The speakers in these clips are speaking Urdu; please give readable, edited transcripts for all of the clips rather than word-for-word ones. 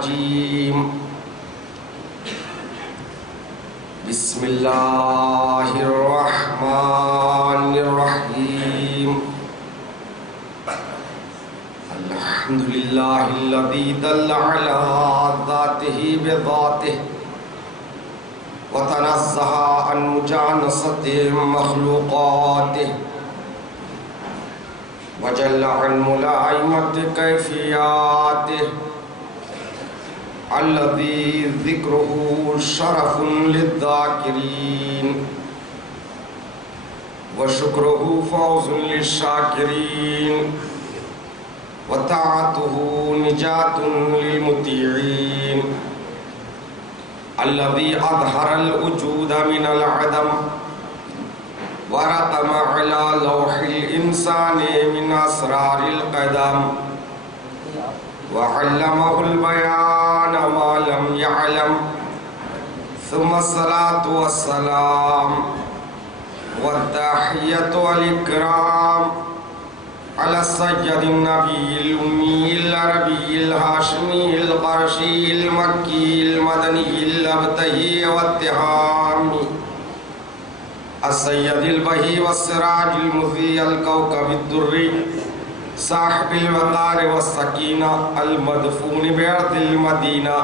الرجيم بسم الله الرحمن الرحيم الحمد لله الذي دل على ذاته بذاته وتنزه عن مجانسة مخلوقاته وجل عن ملائمة كيفياته الذي ذكره شرف للذاكرين وشكره فوز للشاكرين وطاعته نجاة للمطيعين الذي أظهر الوجود من العدم ورقم على لوح الإنسان من أسرار القدم وعلمه البيان ما لم يعلم ثم الصلاة والسلام والتحية والإكرام على السيد النبي الأمي العربي الهاشمي القرشي المكي المدني الأبتهي والتهامي السيد البهي والسراج المضيء الكوكب الدري صاحب الوقار والسكينة المدفون بأرض المدينة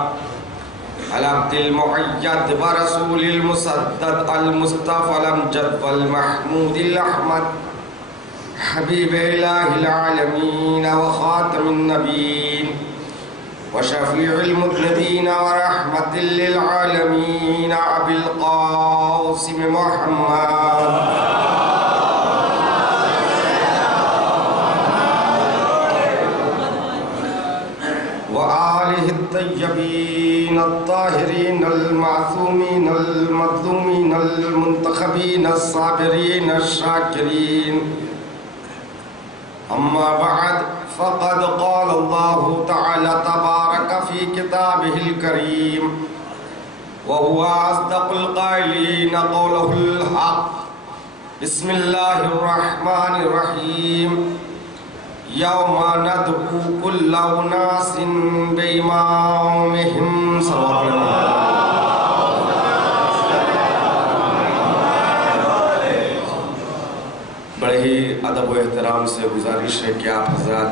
العبد المؤيد ورسول المسدد المصطفى الأمجد والمحمود الأحمد حبيب إله العالمين وخاتم النبيين وشفيع المذنبين ورحمة للعالمين أبي القاسم محمد وآله الطيبين الطاهرين المعصومين المظلومين المنتخبين الصابرين الشاكرين أما بعد فقد قال الله تعالى تبارك في كتابه الكريم وهو أصدق القائلين قوله الحق بسم الله الرحمن الرحيم يوم ندعو كل أناس بإمامهم صلوات الله بڑے ہی ادب و احترام سے گزارش ہے کہ آپ حضرات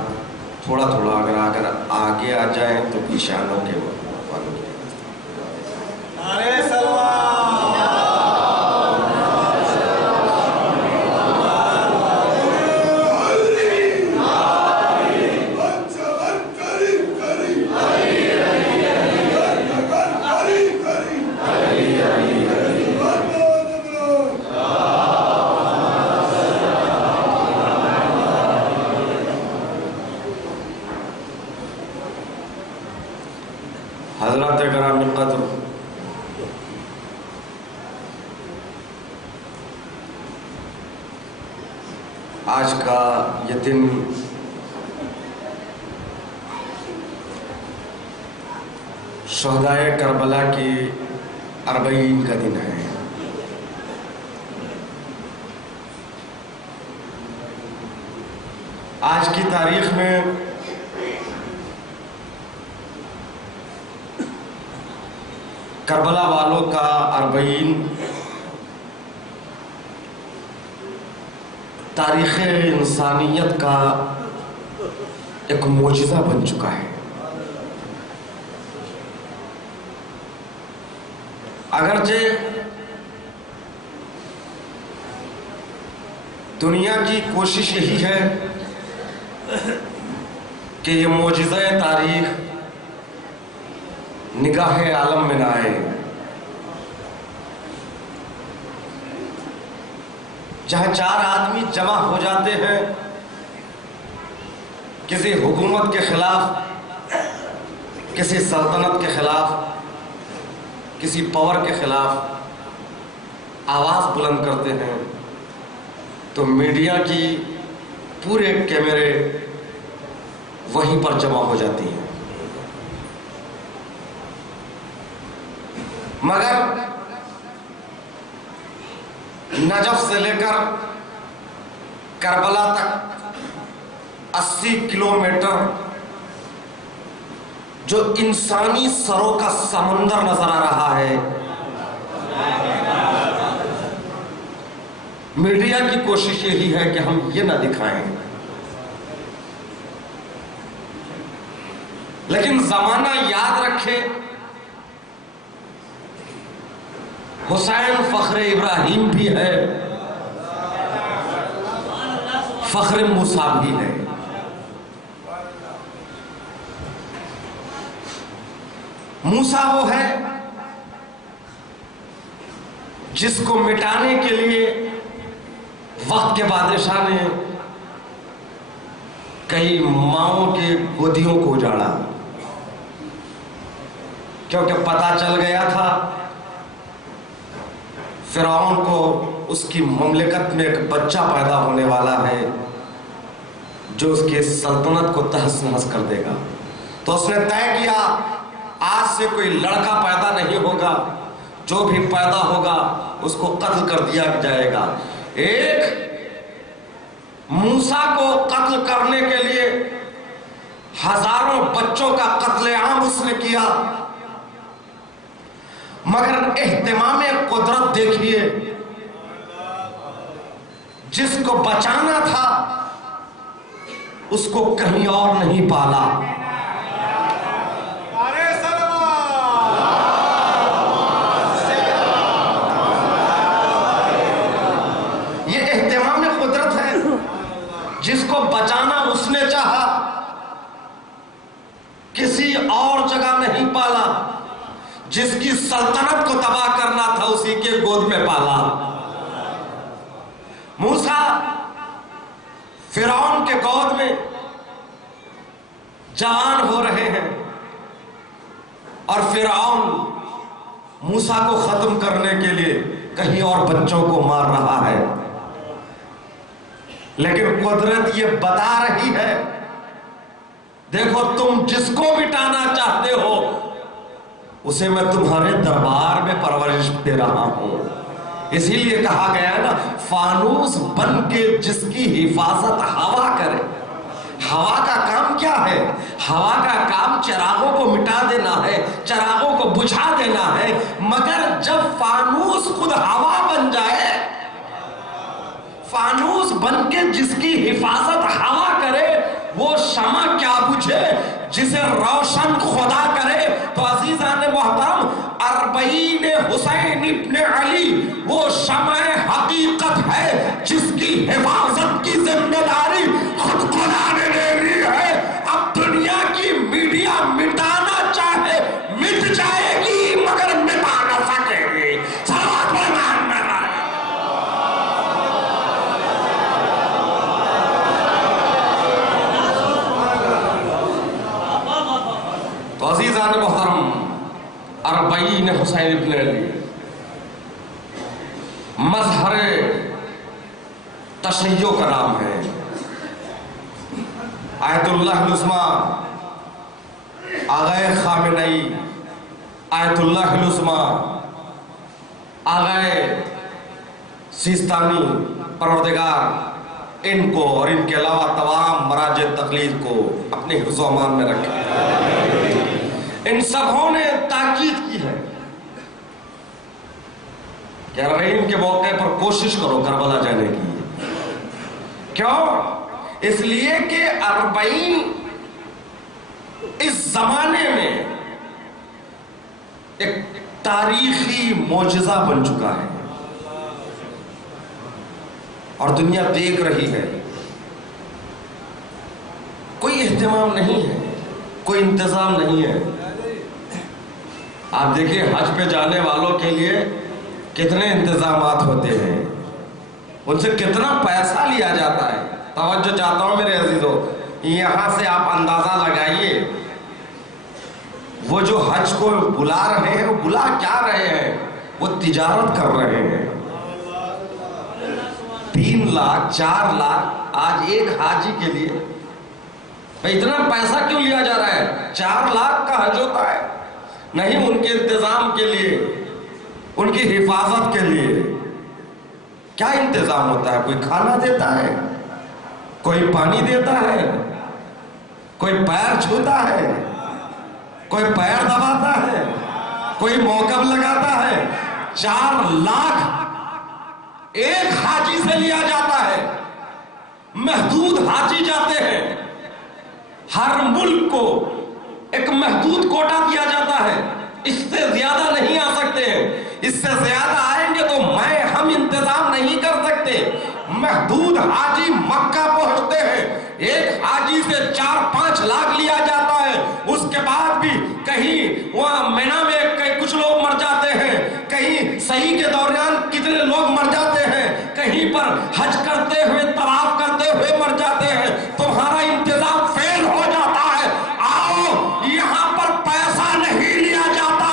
تھوڑا تھوڑا اگر آگے آ جائیں تو پیشانوں کے والوں کے نعرہ سلام حضرات کرام قدر آج کا یہ دن شہدائے کربلا کی 40 کا دن ہے۔ آج کی تاریخ میں کربلا والوں کا 40 تاریخ انسانیت کا ایک معجزہ بن چکا ہے۔ اگرچہ دنیا کی کوشش یہی ہے کہ یہ معجزہ تاریخ نگاہ عالم میں نہ آئے، جہاں 4 آدمی جمع ہو جاتے ہیں کسی حکومت کے خلاف، کسی سلطنت کے خلاف، کسی پاور کے خلاف آواز بلند کرتے ہیں، تو میڈیا کی پورے کیمرے وہیں پر جمع ہو جاتی ہیں۔ مگر نجف سے لے کر کربلا تک 80 کلومیٹر جو انسانی سروں کا سمندر نظر آ رہا ہے، میڈیا کی کوشش یہی ہے کہ ہم یہ نہ دکھائیں، لیکن زمانہ یاد رکھے حسین فخر ابراہیم بھی ہے، فخر موسیٰ بھی ہے۔ موسیٰ وہ ہے جس کو مٹانے کے لیے وقت کے بادشاہ نے کئی ماؤں کے گودیوں کو اجاڑا، کیونکہ پتہ چل گیا تھا فرعون کو اس کی مملکت میں ایک بچہ پیدا ہونے والا ہے جو اس کی سلطنت کو تہس نہس کر دے گا۔ تو اس نے طے کیا آج سے کوئی لڑکا پیدا نہیں ہوگا، جو بھی پیدا ہوگا اس کو قتل کر دیا جائے گا۔ ایک موسیٰ کو قتل کرنے کے لیے ہزاروں بچوں کا قتل عام اس نے کیا، مگر اہتمام قدرت دیکھیے، جس کو بچانا تھا اس کو کہیں اور نہیں پالا۔ یہ اہتمام قدرت ہے، جس کو بچانا اس نے چاہا کسی اور جگہ نہیں پالا، جس کی سلطنت کو تباہ کرنا تھا اسی کے گود میں پالا۔ موسیٰ فرعون کے گود میں جوان ہو رہے ہیں اور فرعون موسیٰ کو ختم کرنے کے لیے کہیں اور بچوں کو مار رہا ہے، لیکن قدرت یہ بتا رہی ہے دیکھو تم جس کو مٹانا چاہتے ہو اسے میں تمہارے دربار میں پرورش دے رہا ہوں۔ اسی لیے کہا گیا ہے نا، فانوس بن کے جس کی حفاظت ہوا کرے۔ ہوا کا کام کیا ہے؟ ہوا کا کام چراغوں کو مٹا دینا ہے، چراغوں کو بجھا دینا ہے، مگر جب فانوس خود ہوا بن جائے، فانوس بن کے جس کی حفاظت ہوا کرے، وہ شمع کیا بجھے جسے روشن خدا کرے۔ تو عزیزان محترم، 40 حسین ابن علی وہ شمع حقیقت ہے جس کی حفاظت کی ذمہ داری خود خدا نے لے لی ہے۔ اب دنیا کی میڈیا مٹانا چاہے مٹ جائے گی، مگر مٹا نہ سکے گی۔ صلوات برمان میں تو عزیزان محترم، 40 حسین ابن علی مظہر تشیع کا نام ہے۔ آیت اللہ العظمیٰ آغا خامنئی، آیت اللہ العظمیٰ آغا سیستانی پروردگار ان کو اور ان کے علاوہ تمام مراجع تقلید کو اپنے حفظ و امان میں رکھے۔ ان سبوں نے تاکید کی ہے کہ 40 کے موقع پر کوشش کرو کربلا جانے کی۔ کیوں؟ اس لیے کہ 40 اس زمانے میں ایک تاریخی معجزہ بن چکا ہے اور دنیا دیکھ رہی ہے۔ کوئی اہتمام نہیں ہے، کوئی انتظام نہیں ہے۔ آپ دیکھیں حج پہ جانے والوں کے لیے کتنے انتظامات ہوتے ہیں، ان سے کتنا پیسہ لیا جاتا ہے۔ توجہ چاہتا ہوں میرے عزیزو، یہاں سے آپ اندازہ لگائیے وہ جو حج کو بلا رہے ہیں وہ بلا کیا رہے ہیں؟ وہ تجارت کر رہے ہیں۔ 3 لاکھ 4 لاکھ آج ایک حاجی کے لیے اتنا پیسہ کیوں لیا جا رہا ہے؟ 4 لاکھ کا حج ہوتا ہے، نہیں ان کے انتظام کے لیے، ان کی حفاظت کے لیے کیا انتظام ہوتا ہے؟ کوئی کھانا دیتا ہے، کوئی پانی دیتا ہے، کوئی پیر چھوتا ہے، کوئی پیر دباتا ہے، کوئی موقب لگاتا ہے. 4 لاکھ ایک حاجی سے لیا جاتا ہے. محدود حاجی جاتے ہیں. ہر ملک کو ایک محدود کوٹا دیا جاتا ہے. اس سے زیادہ نہیں آ سکتے ہیں. اس سے زیادہ آئیں گے تو ہم انتظام نہیں کر سکتے. محدود حاجی مکہ پہنچتے ہیں. ایک حاجی سے 4-5 لاکھ لیا جاتا ہے. اس کے بعد بھی کہیں وہاں مینا میں کچھ لوگ مر جاتے ہیں، کہیں صحیح کے دوران کتنے لوگ مر جاتے ہیں، کہیں پر حج کرتے ہوئے طواف کرتے ہوئے مر جاتے ہیں. تمہارا انتظام فیل ہو جاتا ہے. آؤ، یہاں پر پیسہ نہیں لیا جاتا.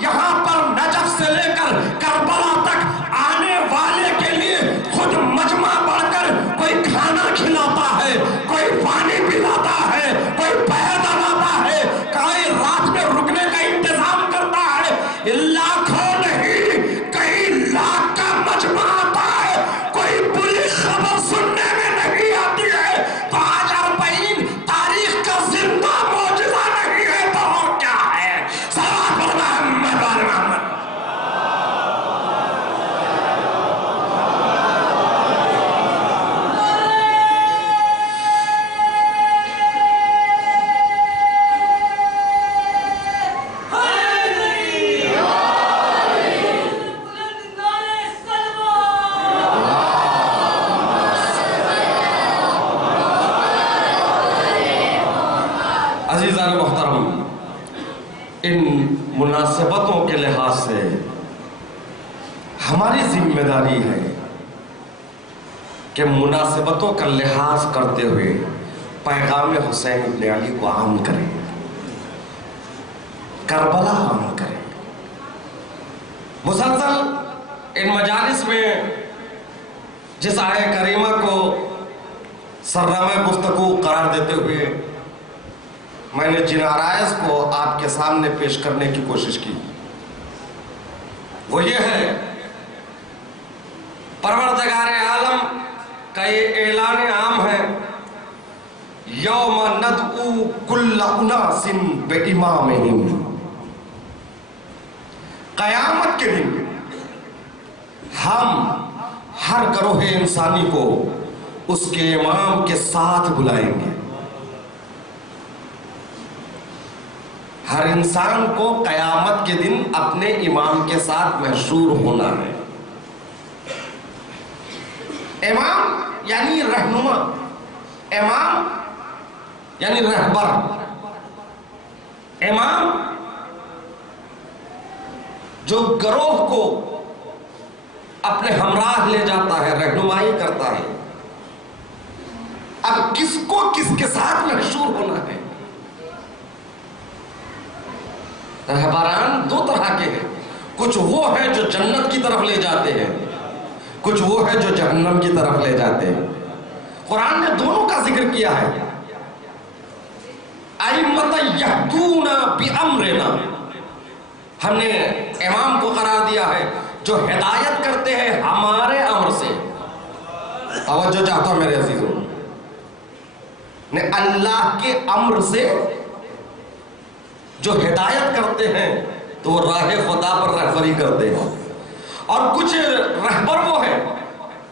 یہاں پر نجف سے لے کر کربلا تک آنے والے کے لیے خود مجمع بڑھ کر کوئی کھانا کھلاتا ہے، کوئی پانی پلاتا ہے، کوئی پیر دباتا ہے، کوئی رات میں رکنے کا انتظام کرتا ہے. لاکھوں نہیں، کئی لاکھ کا مجمع آتا ہے. کوئی بری خبر سننے میں نہیں آتی ہے تو آج اربعین تاریخ کا زندہ معجزہ نہیں ہے تو اور کیا ہے؟ صلوات پر محمد و آل محمد. عزیزان محترم، ان مناسبتوں کے لحاظ سے ہماری ذمہ داری ہے کہ مناسبتوں کا لحاظ کرتے ہوئے پیغام حسین ابن علی کو عام کریں، کربلا عام کریں. مسلسل ان مجالس میں جس آیہ کریمہ کو سرنامہ گفتگو قرار دیتے ہوئے میں نے جن عرائض کو آپ کے سامنے پیش کرنے کی کوشش کی، وہ یہ ہے: پروردگار عالم کا یہ اعلان عام ہے، یوم ندعو کل اناس بامامہم. قیامت کے دن ہم ہر گروہ انسانی کو اس کے امام کے ساتھ بلائیں گے. ہر انسان کو قیامت کے دن اپنے امام کے ساتھ محشور ہونا ہے. امام یعنی رہنما، امام یعنی رہبر. امام جو گروہ کو اپنے ہمراہ لے جاتا ہے، رہنمائی کرتا ہے. اب کس کو کس کے ساتھ محشور ہونا ہے؟ رہبران 2 طرح کے ہیں. کچھ وہ ہیں جو جنت کی طرف لے جاتے ہیں، کچھ وہ ہیں جو جہنم کی طرف لے جاتے ہیں. قرآن نے دونوں کا ذکر کیا ہے. ائمۃ یہدون بامرنا، ہم نے امام کو قرار دیا ہے جو ہدایت کرتے ہیں ہمارے امر سے. توجہ چاہتا ہوں میرے عزیزوں، نے اللہ کے امر سے جو ہدایت کرتے ہیں تو وہ راہ خدا پر رہبری کرتے ہیں. اور کچھ رہبر وہ ہیں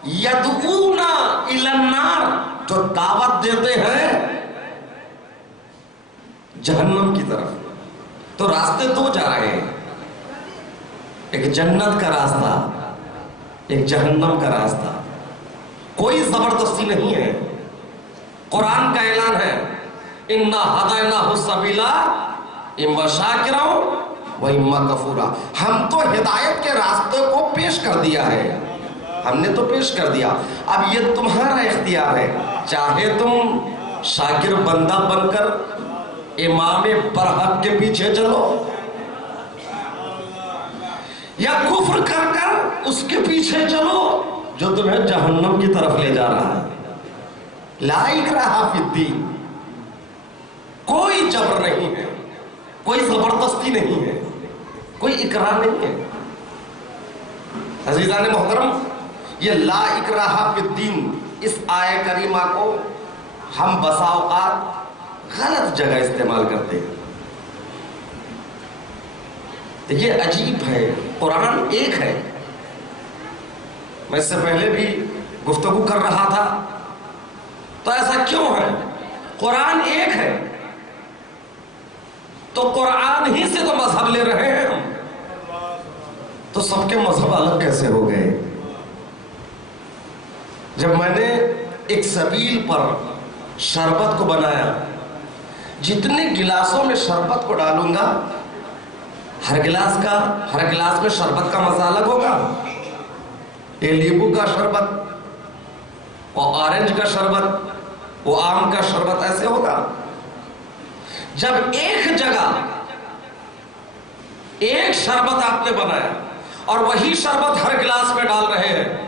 یدعون الی النار، جو دعوت دیتے ہیں جہنم کی طرف. تو راستے 2 جا رہے ہیں، ایک جنت کا راستہ، ایک جہنم کا راستہ. کوئی زبردستی نہیں ہے. قرآن کا اعلان ہے انا ہدیناہ السبیل اما شاکرا و اما کفورا. ہم تو ہدایت کے راستے کو پیش کر دیا ہے، ہم نے تو پیش کر دیا. اب یہ تمہارا اختیار ہے، چاہے تم شاکر بندہ بن کر امام برحق کے پیچھے چلو، یا کفر کر کر اس کے پیچھے چلو جو تمہیں جہنم کی طرف لے جا رہا ہے. لا اکراہ فی الدین، کوئی جبر نہیں ہے، کوئی زبردستی نہیں ہے، کوئی اکراہ نہیں ہے. عزیزان محترم، یہ لا اکراہ فی الدین، اس آیہ کریمہ کو ہم بسا اوقات غلط جگہ استعمال کرتے ہیں. دیکھیے عجیب ہے، قرآن ایک ہے. میں اس سے پہلے بھی گفتگو کر رہا تھا، تو ایسا کیوں ہے؟ قرآن ایک ہے تو قرآن ہی سے تو مذہب لے رہے ہیں ہم، تو سب کے مذہب الگ کیسے ہو گئے؟ جب میں نے ایک سبیل پر شربت کو بنایا، جتنے گلاسوں میں شربت کو ڈالوں گا، ہر گلاس میں شربت کا مزہ الگ ہوگا. یہ لیمبو کا شربت، وہ آرنج کا شربت، وہ آم کا شربت، ایسے ہوگا. جب ایک جگہ ایک شربت آپ نے بنایا اور وہی شربت ہر گلاس میں ڈال رہے ہیں،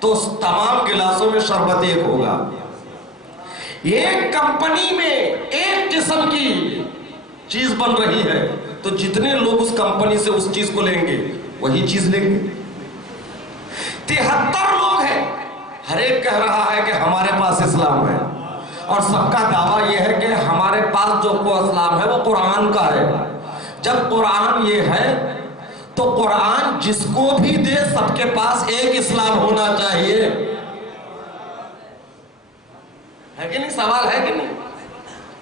تو تمام گلاسوں میں شربت ایک ہوگا. ایک کمپنی میں ایک قسم کی چیز بن رہی ہے تو جتنے لوگ اس کمپنی سے اس چیز کو لیں گے وہی چیز لیں گے. 73 لوگ ہیں، ہر ایک کہہ رہا ہے کہ ہمارے پاس اسلام ہے، اور سب کا دعویٰ یہ ہے کہ ہمارے پاس جو کو اسلام ہے وہ قرآن کا ہے. جب قرآن یہ ہے تو قرآن جس کو بھی دے سب کے پاس ایک اسلام ہونا چاہیے. ہے کہ نہیں؟ سوال ہے کہ نہیں؟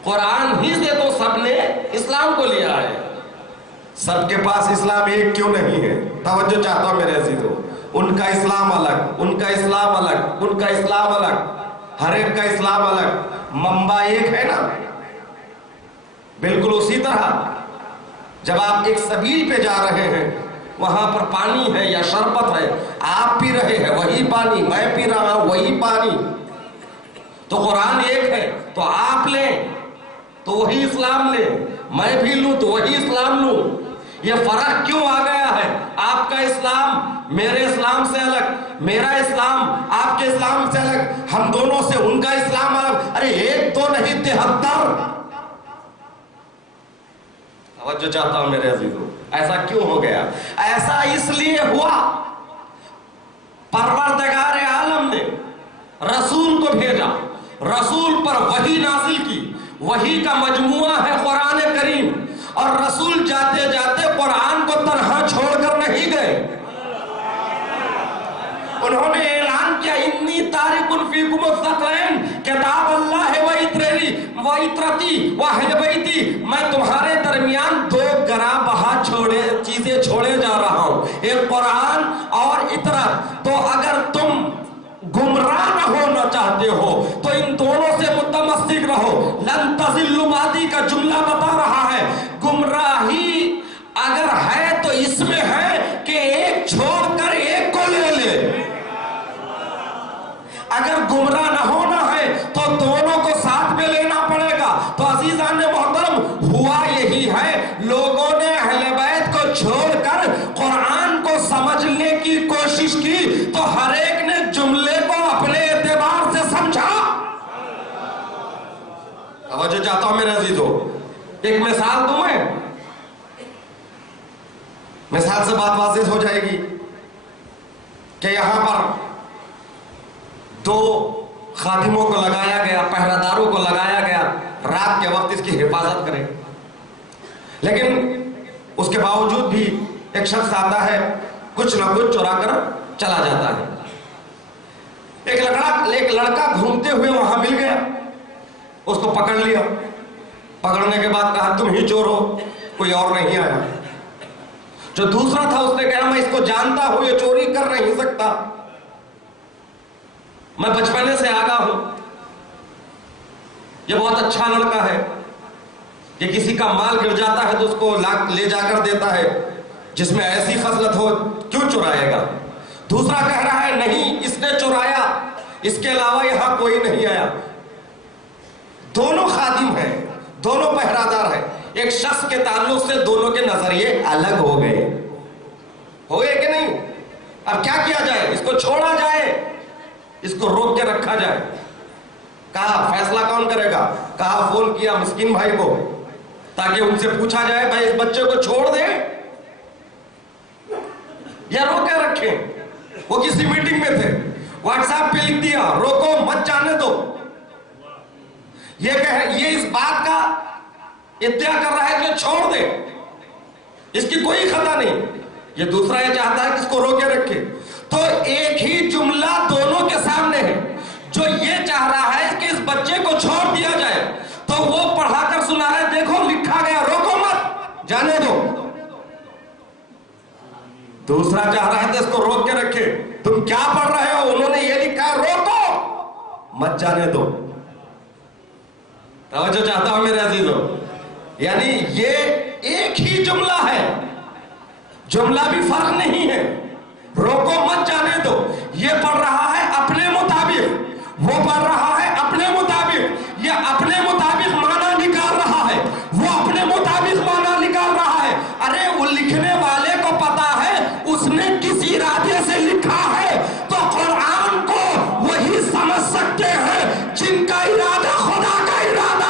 قرآن ہی سے تو سب نے اسلام کو لیا ہے. سب کے پاس اسلام ایک کیوں نہیں ہے؟ توجہ چاہتا ہوں میرے عزیزو. ان کا اسلام الگ، ان کا اسلام الگ، ان کا اسلام الگ، ہر ایک کا اسلام الگ. منبع ایک ہے نا. بالکل اسی طرح جب آپ ایک سبیل پہ جا رہے ہیں، وہاں پر پانی ہے یا شربت ہے، آپ پی رہے ہیں وہی پانی، میں پی رہا ہوں وہی پانی، تو قرآن ایک ہے تو آپ لیں تو وہی اسلام لیں، میں بھی لوں تو وہی اسلام لوں. یہ فرق کیوں آ گیا ہے؟ آپ کا اسلام میرے اسلام سے الگ، میرا اسلام آپ کے اسلام سے الگ، ہم دونوں سے ان کا اسلام الگ. ارے ایک دو نہیں 73. توجہ چاہتا ہوں میرے عزیزو. ایسا کیوں ہو گیا؟ ایسا اس لیے ہوا پروردگار عالم نے رسول کو بھیجا، رسول پر وحی نازل کی، وحی کا مجموعہ ہے قرآن کریم، اور رسول جاتے جاتے قرآن کو تنہا چھوڑ کر نہیں گئے. انہوں نے اعلان کیا انی تارک فیکم الثقلین کتاب اللہ و عطرتی و اہل بیتی، میں تمہارے درمیان دو گراں بہا چیزیں چھوڑے جا رہا ہوں، ایک قرآن اور عطرت. تو اگر تم گمراہ نہ ہونا چاہتے ہو تو ان دونوں سے متمسک رہو. لن تضلوا مادی کا جملہ بتا رہا ہے. گمراہی اگر ہے تو اس میں ہے کہ ایک چھوڑ کر ایک کو لے لے. اگر گمراہ نہ ہونا ہے تو دونوں کو ساتھ میں لینا پڑے گا. تو عزیزان محترم ہوا یہی ہے، لوگوں نے اہل بیت کو چھوڑ کر قرآن کو سمجھنے کی کوشش کی تو ہر ایک نے جملے کو اپنے اعتبار سے سمجھا. توجہ چاہتا ہوں میرے عزیزو. ایک مثال دوں میں، مثال سے بات واضح ہو جائے گی کہ یہاں پر دو خادموں کو لگایا گیا، پہرہ داروں کو لگایا گیا، رات کے وقت اس کی حفاظت کریں. لیکن اس کے باوجود بھی ایک شخص آتا ہے، کچھ نہ کچھ چورا کر چلا جاتا ہے. ایک لڑکا گھومتے ہوئے وہاں مل گیا، اس کو پکڑ لیا. پکڑنے کے بعد کہا تم ہی چور ہو، کوئی اور نہیں آیا. جو دوسرا تھا اس نے کہا میں اس کو جانتا ہوں، یہ چوری کر نہیں سکتا، میں بچپنے سے آگاہ ہوں، یہ بہت اچھا لڑکا ہے، یہ کسی کا مال گر جاتا ہے تو اس کو لے جا کر دیتا ہے، جس میں ایسی خصلت ہو کیوں چرائے گا. دوسرا کہہ رہا ہے نہیں اس نے چرایا، اس کے علاوہ یہاں کوئی نہیں آیا. دونوں خادم ہیں، دونوں پہرادار ہیں. ایک شخص کے تعلق سے دونوں کے نظریے الگ ہو گئے کہ نہیں؟ اب کیا کیا جائے؟ اس کو چھوڑا جائے، اس کو روک کے رکھا جائے. کہا فیصلہ کون کرے گا؟ کہا فون کیا مسکین بھائی کو تاکہ ان سے پوچھا جائے بھائی اس بچے کو چھوڑ دیں یا روک کے رکھیں. وہ کسی میٹنگ میں تھے، واٹس ایپ پہ لکھ دیا روکو مت جانے دو. یہ اس بات کا ادعا کر رہا ہے کہ چھوڑ دے. اس کی کوئی خطا نہیں. یہ دوسرا یہ چاہتا ہے کہ اس کو روکے رکھے. تو ایک ہی جملہ دونوں کے سامنے ہے. جو یہ چاہ رہا ہے کہ اس بچے کو چھوڑ دیا جائے تو وہ پڑھا کر سنا ہے دیکھو لکھا گیا روکو مت جانے دو. دوسرا چاہ رہا ہے تو اس کو روک کے رکھے. تم کیا پڑھ رہے ہو؟ انہوں نے یہ لکھا ہے روکو مت جانے دو. توجہ چاہتا ہوں میرے عزیزوں. یعنی یہ ایک ہی جملہ ہے, جملہ بھی فرق نہیں ہے. روکو مت جانے دو یہ پڑھ رہا ہے اپنے مطابق, وہ پڑھ رہا ہے اپنے مطابق. یہ اپنے مطابق معنی نکال رہا ہے, وہ اپنے مطابق معنی نکال رہا ہے. ارے وہ لکھنے والے کو پتا ہے اس نے کس ارادے سے لکھا ہے, تو قرآن کو وہی سمجھ سکتے ہیں جن کا ارادہ خدا کا ارادہ.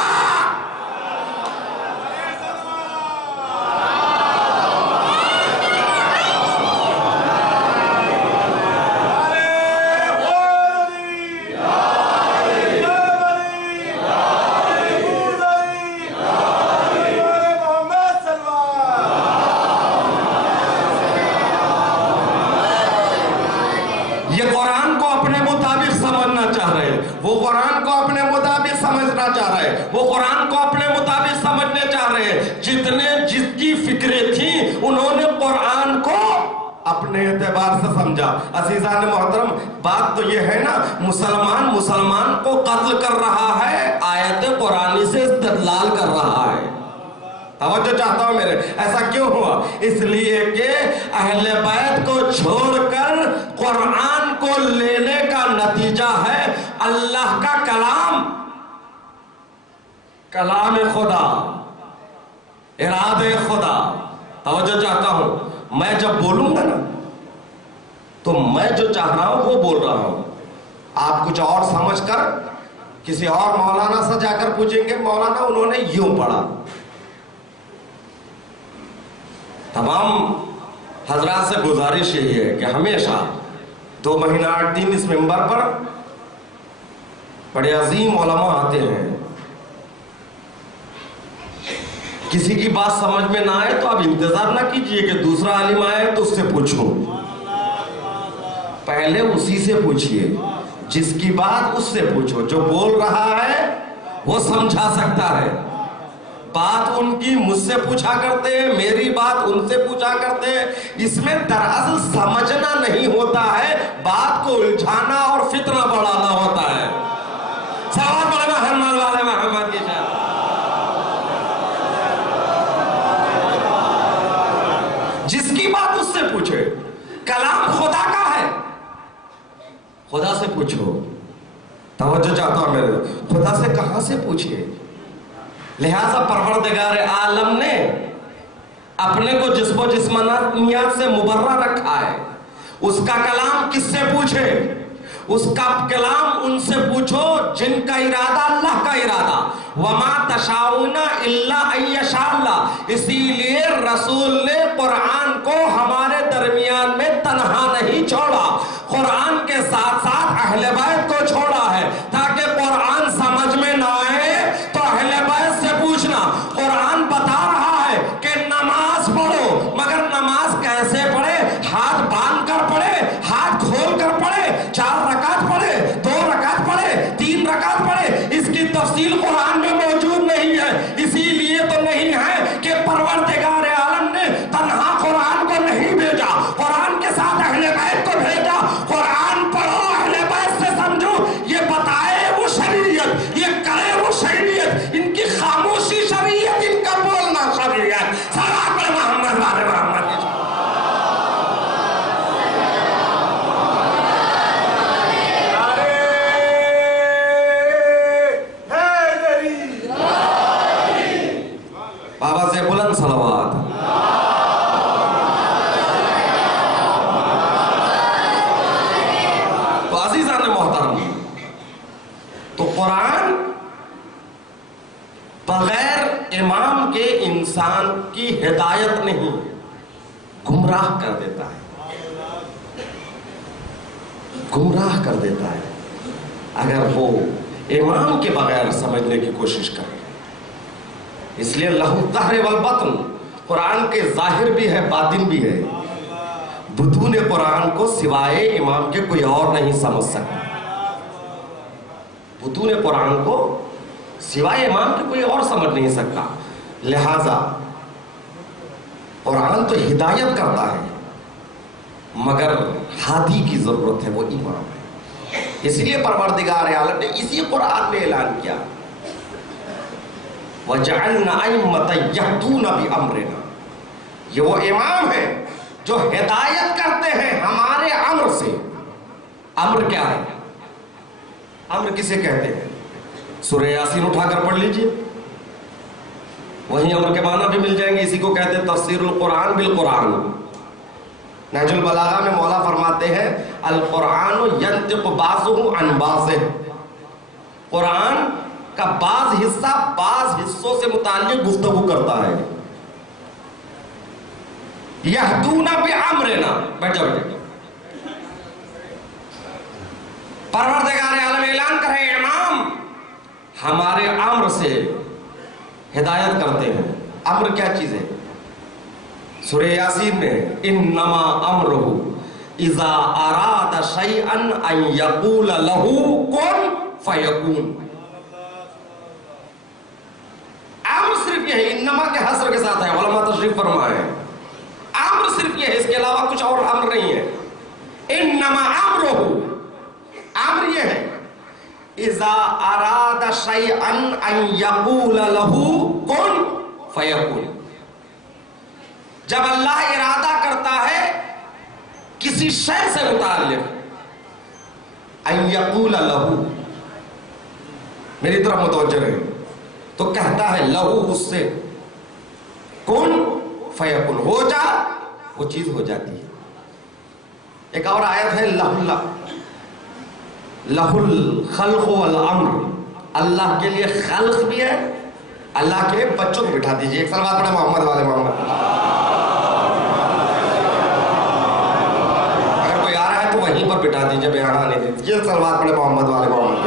وہ قرآن کو اپنے مطابق سمجھنا چاہ رہے ہیں, وہ قرآن کو اپنے مطابق سمجھنے چاہ رہے ہیں. جتنے جس کی فکریں تھیں انہوں نے قرآن کو اپنے اعتبار سے سمجھا. عزیزان محترم, بات تو یہ ہے نا, مسلمان کو قتل کر رہا ہے, آیت قرآنی سے استدلال کر رہا ہے. توجہ چاہتا ہوں میرے. ایسا کیوں ہوا؟ اس لیے کہ اہل بیت کو چھوڑ کر قرآن کو لینے کا نتیجہ ہے اللہ کا کلام خدا, ارادے خدا. توجہ چاہتا ہوں, میں جب بولوں گا نا تو میں جو چاہ رہا ہوں وہ بول رہا ہوں. آپ کچھ اور سمجھ کر کسی اور مولانا سے جا کر پوچھیں گے مولانا انہوں نے یوں پڑھا. تمام حضرات سے گزارش یہی ہے کہ ہمیشہ 2 مہینہ 8 دن اس منبر پر بڑے عظیم علماء آتے ہیں. کسی کی بات سمجھ میں نہ آئے تو آپ انتظار نہ کیجئے کہ دوسرا عالم آئے تو اس سے پوچھوں. پہلے اسی سے پوچھئے, جس کی بات اس سے پوچھو. جو بول رہا ہے وہ سمجھا سکتا ہے. بات ان کی مجھ سے پوچھا کرتے ہیں, میری بات ان سے پوچھا کرتے ہیں. اس میں دراصل سمجھنا نہیں ہوتا ہے, بات کو الجھانا اور فتنہ بڑھانا ہوتا ہے. سوال بڑے محمد والے محمد کی شاید. جس کی بات اس سے پوچھے. کلام خدا کا ہے, خدا سے پوچھو. توجہ چاہتا ہوں میرے, خدا سے کہاں سے پوچھئے. لہذا پروردگار عالم نے اپنے کو جسم و جسمانیات سے مبرہ رکھا ہے. اس کا کلام کس سے پوچھے؟ اس کا کلام ان سے پوچھو جن کا ارادہ اللہ کا ارادہ. وما تشاؤون الا ان یشاء اللہ. اسی لیے رسول نے قرآن کو ہمارے درمیان میں تنہا نہیں چھوڑا, قرآن کے ساتھ ساتھ اہل بیت کو چھوڑا ہے تاکہ قرآن سمجھ میں نہ آئے تو اہل بیت سے پوچھنا. قرآن بتا رہا ہے کہ نماز پڑھو, مگر نماز کیسے پڑھے؟ ہاتھ باندھ کر پڑھے, ہاتھ کھول کر پڑھے, 4 رکعت پڑھے, 2 رکعت پڑھے, 3 رکعت پڑھے. اس کی تفصیل قرآن میں موجود نہیں ہے. اسی لیے تو نہیں ہے کہ پروردگار عالم نے تنہا قرآن کو نہیں بھیجا, قرآن کے ساتھ اہل بیت کو بھیجا. قرآن پڑھو, اہل بیت سے سمجھو, یہ بتائے وہ شریعت, یہ کرے وہ شریعت. ان کی خاموشی شریعت, ان کا بولنا شریعت. سلام پر محمد والے محمد. بابا سے بلند صلوات. تو عزیزان محترم, تو قرآن بغیر امام کے انسان کی ہدایت نہیں, گمراہ کر دیتا ہے, گمراہ کر دیتا ہے اگر وہ امام کے بغیر سمجھنے کی کوشش کرے. اس لیے لہو الظہر والبطن, قرآن کے ظاہر بھی ہے باطن بھی ہے. بطون قرآن کو سوائے امام کے کوئی اور نہیں سمجھ سکتا. بطون قرآن کو سوائے امام کے کوئی اور سمجھ نہیں سکتا. لہذا قرآن تو ہدایت کرتا ہے مگر ہادی کی ضرورت ہے، وہ امام ہے. اس لیے پروردگار عالم نے اسی قرآن میں اعلان کیا وَجَعَلْنَا أَئِمَّةً يَهْدُونَ بِأَمْرِنَا. یہ وہ امام ہیں جو ہدایت کرتے ہیں ہمارے امر سے. امر کیا ہے؟ امر کسے کہتے ہیں؟ سورہ یاسین اٹھا کر پڑھ لیجئے، وہیں امر کے معنی بھی مل جائیں گے. اسی کو کہتے ہیں تفسیر القرآن بالقرآن. نہج البلاغہ میں مولا فرماتے ہیں القرآن ینطق بعضہ عن بعض. قرآن کا بعض حصہ بعض حصوں سے متعلق گفتگو کرتا ہے. یہدون بامرنا، بیٹھ جاؤ. پروردگار عالم اعلان کرے امام ہمارے امر سے ہدایت کرتے ہیں. امر کیا چیز ہے؟ سورہ یاسین میں انما امرہ اذا اراد شیئا ان یقول لہ کن فیکون. امر صرف یہ ہے، انما کے حصر کے ساتھ ہے، علماء تشریف فرمائے ہیں. امر صرف یہ ہے، اس کے علاوہ کچھ اور امر نہیں ہے. انما امرہ، امر یہ ہے اذا اراد شیئا ان یقول لہ کن فیکون. جب اللہ ارادہ کرتا ہے کسی شے سے متعلق ان یقول لہ، میری طرف متوجہ رہے، تو کہتا ہے لہو اس سے کن فیکن، ہو جا، وہ چیز ہو جاتی ہے. ایک اور آیت ہے لہ الخلق والامر. اللہ کے لیے خلق بھی ہے. اللہ کے بچوں کو بٹھا دیجئے، ایک صلوات پڑھیں محمد والے محمد. اگر کوئی آ رہا ہے تو وہیں پر بٹھا دیجئے، میں یہاں نہیں دیجئے. یہ صلوات پڑھیں محمد والے محمد.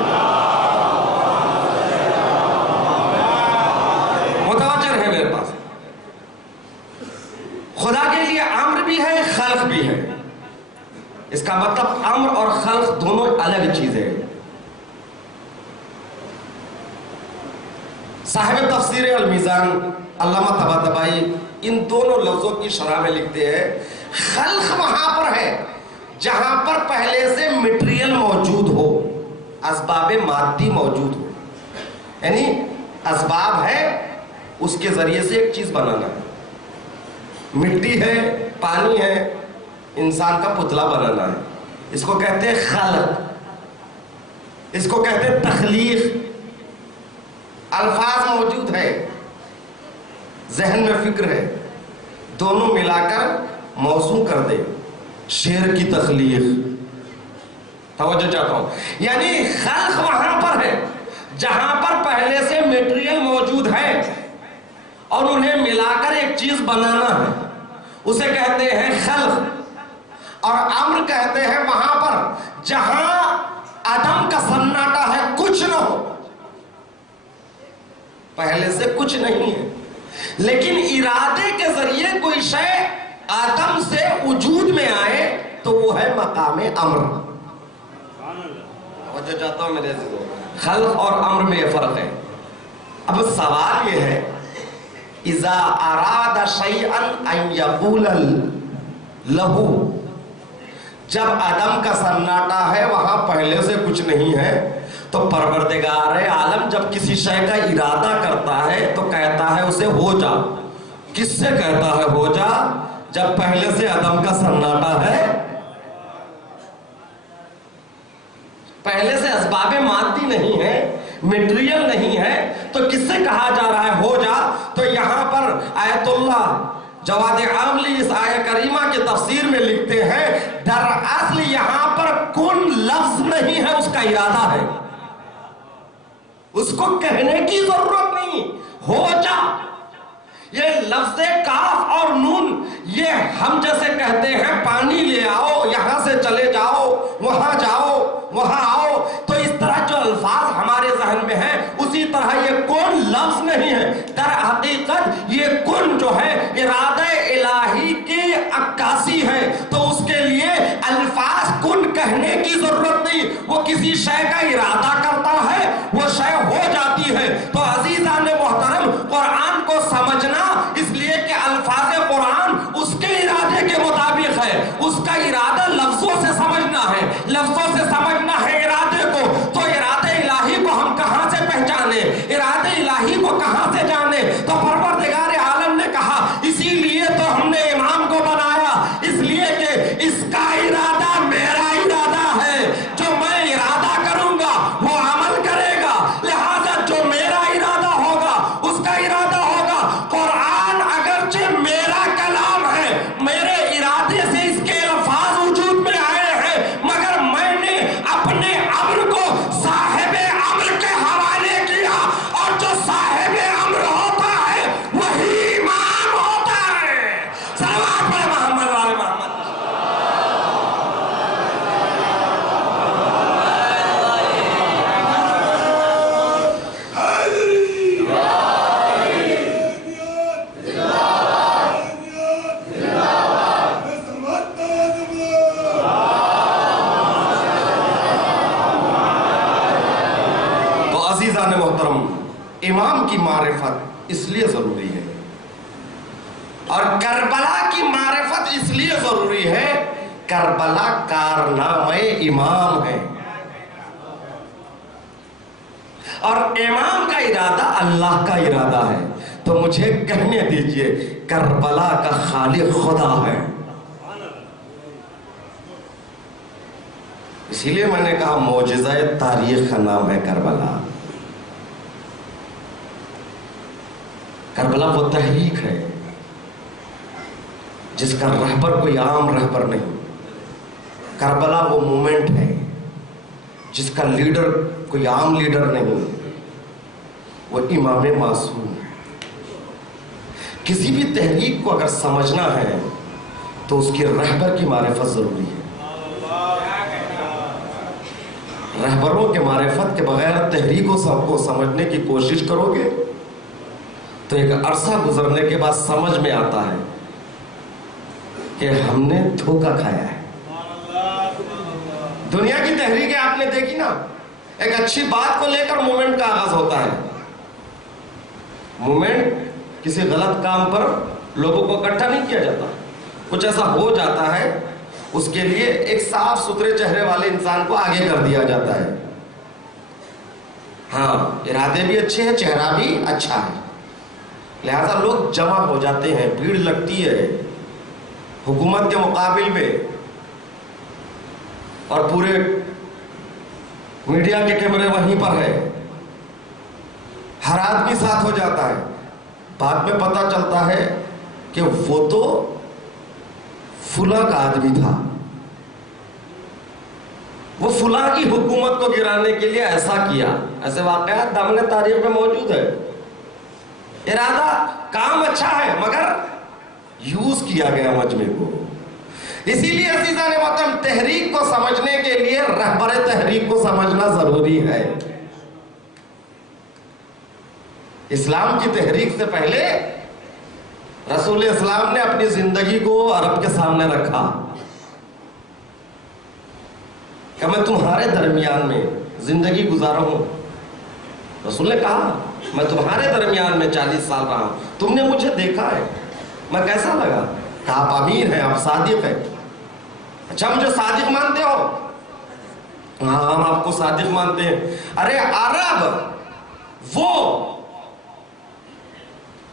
متوجہ رہے میرے پاس. خدا کے لیے امر بھی ہے خلق بھی ہے. اس کا مطلب امر اور خلق دونوں الگ چیزیں ہیں. صاحب تفسیر المیزان علامہ طباطبائی ان دونوں لفظوں کی شرح میں لکھتے ہیں خلق وہاں پر ہے جہاں پر پہلے سے مٹیریل موجود ہو، اسباب مادی موجود ہو. یعنی اسباب ہے، اس کے ذریعے سے ایک چیز بنانا ہے. مٹی ہے، پانی ہے، انسان کا پتلا بنانا ہے. اس کو کہتے ہیں خلق، اس کو کہتے ہیں تخلیق. الفاظ موجود ہے، ذہن میں فکر ہے، دونوں ملا کر موضوع کر دے. شعر کی تخلیق. توجہ چاہتا ہوں، یعنی خلق وہاں پر ہے جہاں پر پہلے سے میٹیریل موجود ہے اور انہیں ملا کر ایک چیز بنانا ہے، اسے کہتے ہیں خلق. اور امر کہتے ہیں وہاں پر جہاں عدم کا سناٹا ہے، کچھ نہ ہو، پہلے سے کچھ نہیں ہے، لیکن ارادے کے ذریعے کوئی شے عدم سے وجود میں آئے تو وہ ہے مقام امر. توجہ چاہتا ہوں میرے عزیزو، خلق اور امر میں یہ فرق ہے. اب سوال یہ ہے اذا اراد شیئا ان یقول لہ، جب عدم کا سناٹا ہے، وہاں پہلے سے کچھ نہیں ہے، تو پروردگار عالم جب کسی شے کا ارادہ کرتا ہے تو کہتا ہے اسے ہو جا. کس سے کہتا ہے ہو جا؟ جب پہلے سے عدم کا سناٹا ہے، پہلے سے اسباب مادی نہیں ہے، میٹیریل نہیں ہے، تو کس سے کہا جا رہا ہے ہو جا؟ تو یہاں پر آیت اللہ جواد عاملی اس آیہ کریمہ کے تفسیر میں لکھتے ہیں دراصل یہاں پر کن لفظ نہیں ہے، اس کا ارادہ ہے. اس کو کہنے کی ضرورت نہیں، ہو جا. یہ لفظ کاف اور نون، یہ ہم جیسے کہتے ہیں پانی لے آؤ، یہاں سے چلے جاؤ، وہاں جاؤ، وہاں آؤ، تو اس طرح جو الفاظ ہمارے ذہن میں ہیں اسی طرح یہ کون لفظ نہیں ہے. در حقیقت یہ کن جو ہے ارادہ کسی شے کا ارادہ کرتا ہے وہ شے ہو جاتی ہے. تو عزیزان محترم قرآن کو سمجھنا اس لیے کہ الفاظ قرآن اس کے ارادے کے مطابق ہے. اس کا ارادہ لفظوں سے سمجھنا ہے, لفظوں سے سمجھنا ہے ارادے کو. تو ارادے الہی کو ہم کہاں سے پہچانے, ارادے الہی کو کہاں سے جانے؟ تو پروردگار عالم نے کہا اسی لیے تو ہم نے امام کو بنایا, اس لیے کہ اس کا ارادہ میرا ارادہ ہے. جو میں ارادہ کروں گا وہ عمل کرے گا, لہذا جو میرا ارادہ ہوگا اس کا ارادہ ہوگا. قرآن اگرچہ میرا کلام ہے, میرے ارادے سے اس کے الفاظ وجود میں آئے ہیں, مگر میں نے اپنے امر کو صاحب امر کے حوالے کیا, اور جو صاحب امر ہوتا ہے وہی امام ہوتا ہے. صلوات پڑھیں محمد والے محمد. تو عزیزان محترم, امام کی معرفت اس لیے ضروری ہے اور کربلا کی معرفت اس لیے ضروری ہے, کربلا کارنامہ امام ہے اور امام کا ارادہ اللہ کا ارادہ ہے. تو مجھے کہنے دیجئے کربلا کا خالق خدا ہے. اسی لیے میں نے کہا معجزہ تاریخ کا نام ہے کربلا. کربلا وہ تحریک ہے جس کا رہبر کوئی عام رہبر نہیں. کربلا وہ مومنٹ ہے جس کا لیڈر کوئی عام لیڈر نہیں, وہ امام معصوم ہے. کسی بھی تحریک کو اگر سمجھنا ہے تو اس کے رہبر کی معرفت ضروری ہے. رہبروں کے معرفت کے بغیر تحریکوں کو سمجھنے کی کوشش کرو گے تو ایک عرصہ گزرنے کے بعد سمجھ میں آتا ہے کہ ہم نے دھوکہ کھایا ہے. دنیا کی تحریکیں آپ نے دیکھی نا, ایک اچھی بات کو لے کر مومنٹ کا آغاز ہوتا ہے. مومنٹ کسی غلط کام پر لوگوں کو اکٹھا نہیں کیا جاتا, کچھ ایسا ہو جاتا ہے اس کے لیے ایک صاف ستھرے چہرے والے انسان کو آگے کر دیا جاتا ہے. ہاں, ارادے بھی اچھے ہیں, چہرہ بھی اچھا ہے, لہذا لوگ جمع ہو جاتے ہیں, بھیڑ لگتی ہے حکومت کے مقابل میں, اور پورے میڈیا کے کیمرے وہیں پر ہے, ہر آدمی ساتھ ہو جاتا ہے. بعد میں پتہ چلتا ہے کہ وہ تو فلاں کا آدمی تھا, وہ فلاں کی حکومت کو گرانے کے لیے ایسا کیا. ایسے واقعات دامن تاریخ میں موجود ہے. ارادہ کام اچھا ہے مگر یوز کیا گیا مجمع کو. اسی لیے عزیزان محترم تحریک کو سمجھنے کے لیے رہبر تحریک کو سمجھنا ضروری ہے. اسلام کی تحریک سے پہلے رسول اسلام نے اپنی زندگی کو عرب کے سامنے رکھا کہ میں تمہارے درمیان میں زندگی گزارا ہوں. رسول نے کہا میں تمہارے درمیان میں 40 سال رہا ہوں, تم نے مجھے دیکھا ہے, میں کیسا لگا؟ کہ آپ امیر ہیں, آپ صادق ہیں. اچھا مجھے صادق مانتے ہو؟ ہاں ہم آپ کو صادق مانتے ہیں. ارے عرب وہ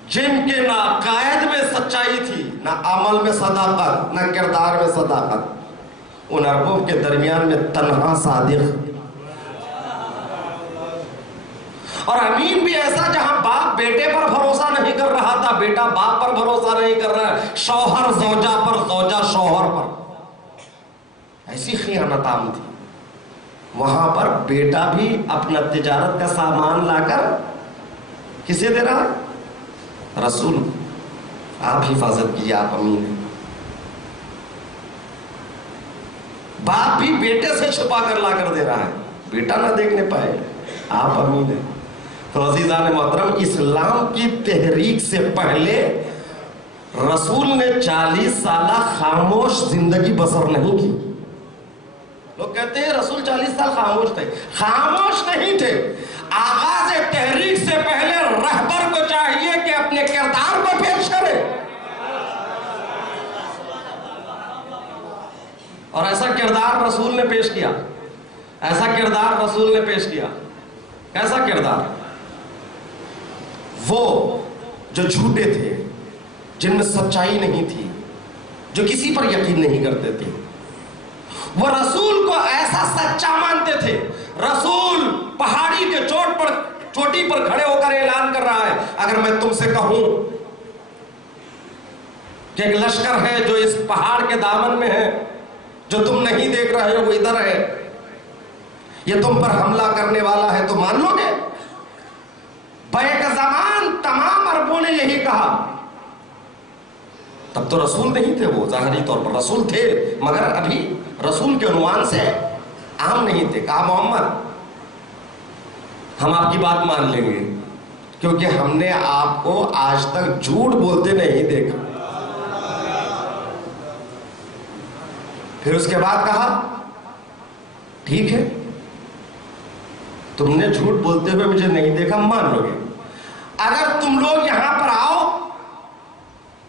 جن کے نہ عقائد میں سچائی تھی, نہ عمل میں صداقت, نہ کردار میں صداقت, ان عربوں کے درمیان میں تنہا صادق. اور امین بھی ایسا جہاں باپ بیٹے پر بھروسہ نہیں کر رہا تھا, بیٹا باپ پر بھروسہ نہیں کر رہا ہے, شوہر زوجہ پر, زوجہ شوہر پر. ایسی خیانت عام تھی. وہاں پر بیٹا بھی اپنا تجارت کا سامان لا کر کسے دے رہا ہے؟ رسول. آپ حفاظت کیجیے, آپ امین ہیں. باپ بھی بیٹے سے چھپا کر لا کر دے رہا ہے, بیٹا نہ دیکھنے پائے, آپ امین ہیں. تو عزیزان محترم اسلام کی تحریک سے پہلے رسول نے 40 سالہ خاموش زندگی بسر نہیں کی. لوگ کہتے ہیں رسول 40 سال خاموش تھے. خاموش نہیں تھے. آغاز تحریک سے پہلے رہبر کو چاہیے کہ اپنے کردار کو پیش کرے, اور ایسا کردار رسول نے پیش کیا. ایسا کردار رسول نے پیش کیا. کیسا کردار؟ وہ جو جھوٹے تھے, جن میں سچائی نہیں تھی, جو کسی پر یقین نہیں کرتے تھے, وہ رسول کو ایسا سچا مانتے تھے. رسول پہاڑی کے چوٹی پر کھڑے ہو کر اعلان کر رہا ہے, اگر میں تم سے کہوں کہ ایک لشکر ہے جو اس پہاڑ کے دامن میں ہے, جو تم نہیں دیکھ رہے ہو وہ ادھر ہے, یہ تم پر حملہ کرنے والا ہے, تو مان لو گے؟ بیک زمان تمام عربوں نے یہی کہا. تب تو رسول نہیں تھے وہ, ظاہری طور پر رسول تھے مگر ابھی رسول کے عنوان سے عام نہیں تھے. کہا محمد ہم آپ کی بات مان لیں گے کیونکہ ہم نے آپ کو آج تک جھوٹ بولتے نہیں دیکھا. پھر اس کے بعد کہا ٹھیک ہے, تم نے جھوٹ بولتے ہوئے مجھے نہیں دیکھا, مان لو گے. اگر تم لوگ یہاں پر آؤ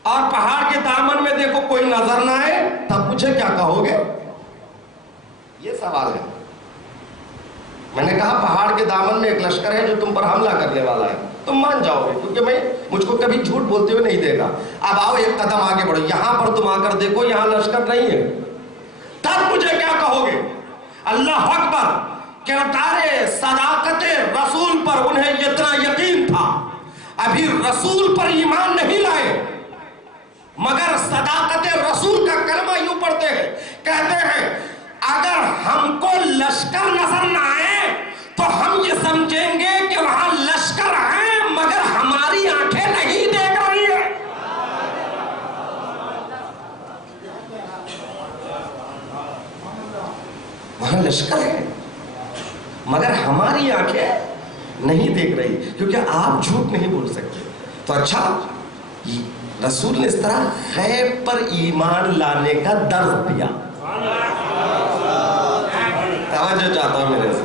اور پہاڑ کے دامن میں دیکھو کوئی نظر نہ آئے, تب مجھے کیا کہو گے؟ یہ سوال ہے. میں نے کہا پہاڑ کے دامن میں ایک لشکر ہے جو تم پر حملہ کرنے والا ہے, تم مان جاؤ گے کیونکہ مجھ کو کبھی جھوٹ بولتے ہوئے نہیں دیکھا. اب آؤ ایک قدم آگے بڑھو, یہاں پر تم آ کر دیکھو یہاں لشکر نہیں ہے, تب مجھے کیا کہو گے؟ اللہ اکبر. کردار صداقت رسول پر انہیں اتنا یقین تھا, ابھی رسول پر ایمان نہیں لائے مگر صداقت رسول کا کلمہ یوں پڑھتے ہیں, کہتے ہیں اگر ہم کو لشکر نظر نہ آئے تو ہم یہ سمجھیں گے کہ وہاں لشکر ہیں مگر ہماری آنکھیں نہیں دیکھ رہی ہیں. وہاں لشکر ہے مگر ہماری آنکھیں نہیں دیکھ رہی, کیونکہ آپ جھوٹ نہیں بول سکتے. تو اچھا, رسول نے اس طرح غیب پر ایمان لانے کا درس دیا. توجہ چاہتا ہوں میرے سے.